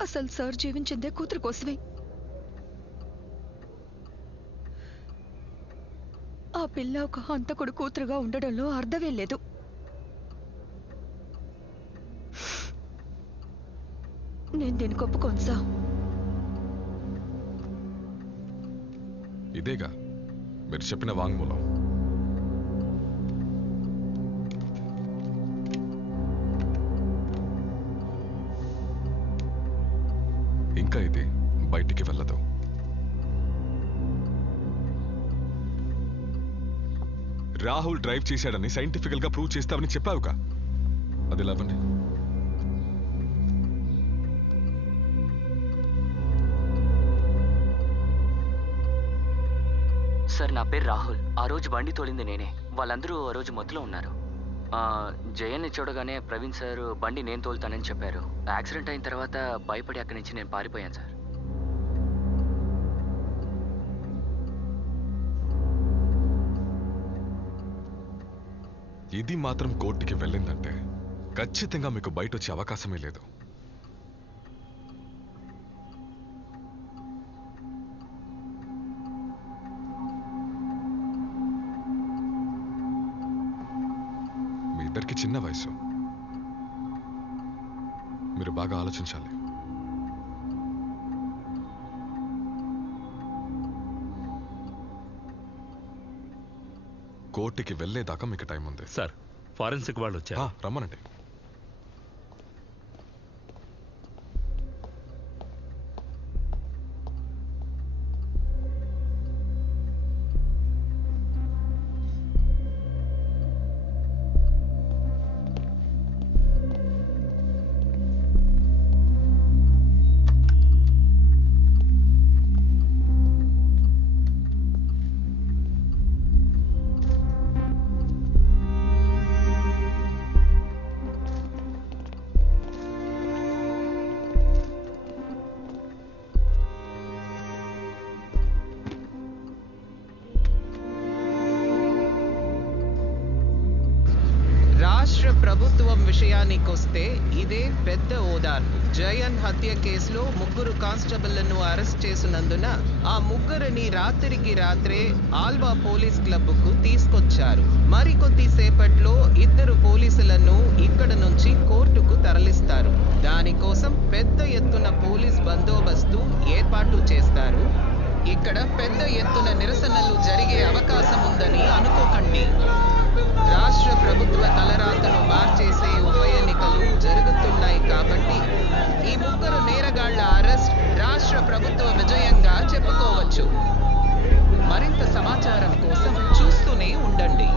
అసలు సార్ జీవించిందే కూతురు కోసమే. ఆ పిల్ల ఒక హంతకుడు కూతురుగా ఉండడంలో అర్థమే లేదు. నేను దీనికి ఒప్పుకోను సార్. ఇదేగా మీరు చెప్పిన వాంగ్మూలం. ఇంకా ఇది బయటికి వెళ్ళదు. రాహుల్ డ్రైవ్ చేశాడని సైంటిఫికల్ గా ప్రూవ్ చేస్తామని చెప్పావుగా, అది లేవండి. సార్, నా పేరు రాహుల్. ఆ రోజు బండి తోలింది నేనే. వాళ్ళందరూ ఆ రోజు మొదలో ఉన్నారు. జయన్ని చూడగానే ప్రవీణ్ సార్ బండి నేను తోలుతానని చెప్పారు. యాక్సిడెంట్ అయిన తర్వాత భయపడి అక్కడి నుంచి నేను పారిపోయాను సార్. ఇది మాత్రం కోర్టుకి వెళ్ళిందంటే ఖచ్చితంగా మీకు బయట వచ్చే అవకాశమే లేదు. ఇద్దరికి చిన్న వయసు. మీరు బాగా ఆలోచించాలి. కోర్టుకి వెళ్ళేదాకా మీకు టైం ఉంది. సార్, ఫారెన్సిక్ వాళ్ళు వచ్చారు. రమ్మనండి. ప్రభుత్వం విషయానికొస్తే ఇదే పెద్ద ఓదార్పు. జయన్ హత్య కేసులో 3 కానిస్టేబుళ్లను అరెస్ట్ చేసినందున ఆ ముగ్గురిని రాత్రికి రాత్రే ఆల్వా పోలీస్ క్లబ్కు తీసుకొచ్చారు. మరికొద్ది సేపట్లో 2 పోలీసులను ఇక్కడ నుంచి కోర్టుకు తరలిస్తారు. దానికోసం పెద్ద ఎత్తున పోలీస్ బందోబస్తు ఏర్పాటు చేస్తారు. ఇక్కడ పెద్ద ఎత్తున నిరసనలు జరిగే అవకాశం ఉందని అనుకోకండి. రాష్ట్ర ప్రభుత్వ తలరాతను మార్చేసే ఉప ఎన్నికలు జరుగుతున్నాయి కాబట్టి ఈ 3 నేరగాళ్ల అరెస్ట్ రాష్ట్ర ప్రభుత్వ విజయంగా చెప్పుకోవచ్చు. మరింత సమాచారం కోసం చూస్తూనే ఉండండి.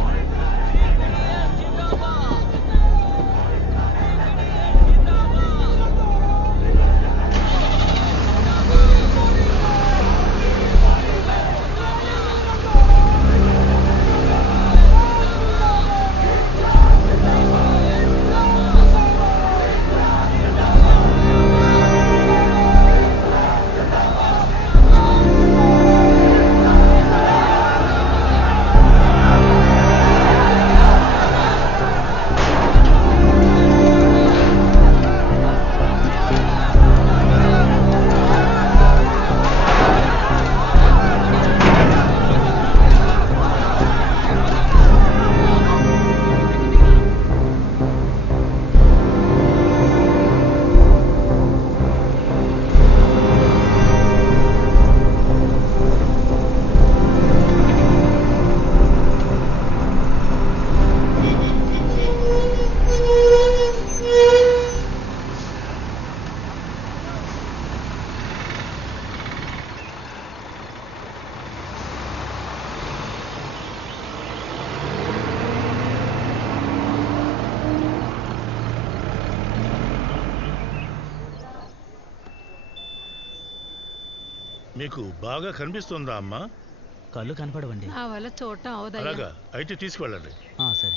మీకు బాగా కనిపిస్తుందా అమ్మా? కళ్ళు కనపడవండి. ఆ వల్ల చూడటం అవదయ్యా. అలాగా అయితే తీసుకువెళ్ళండి. సరే.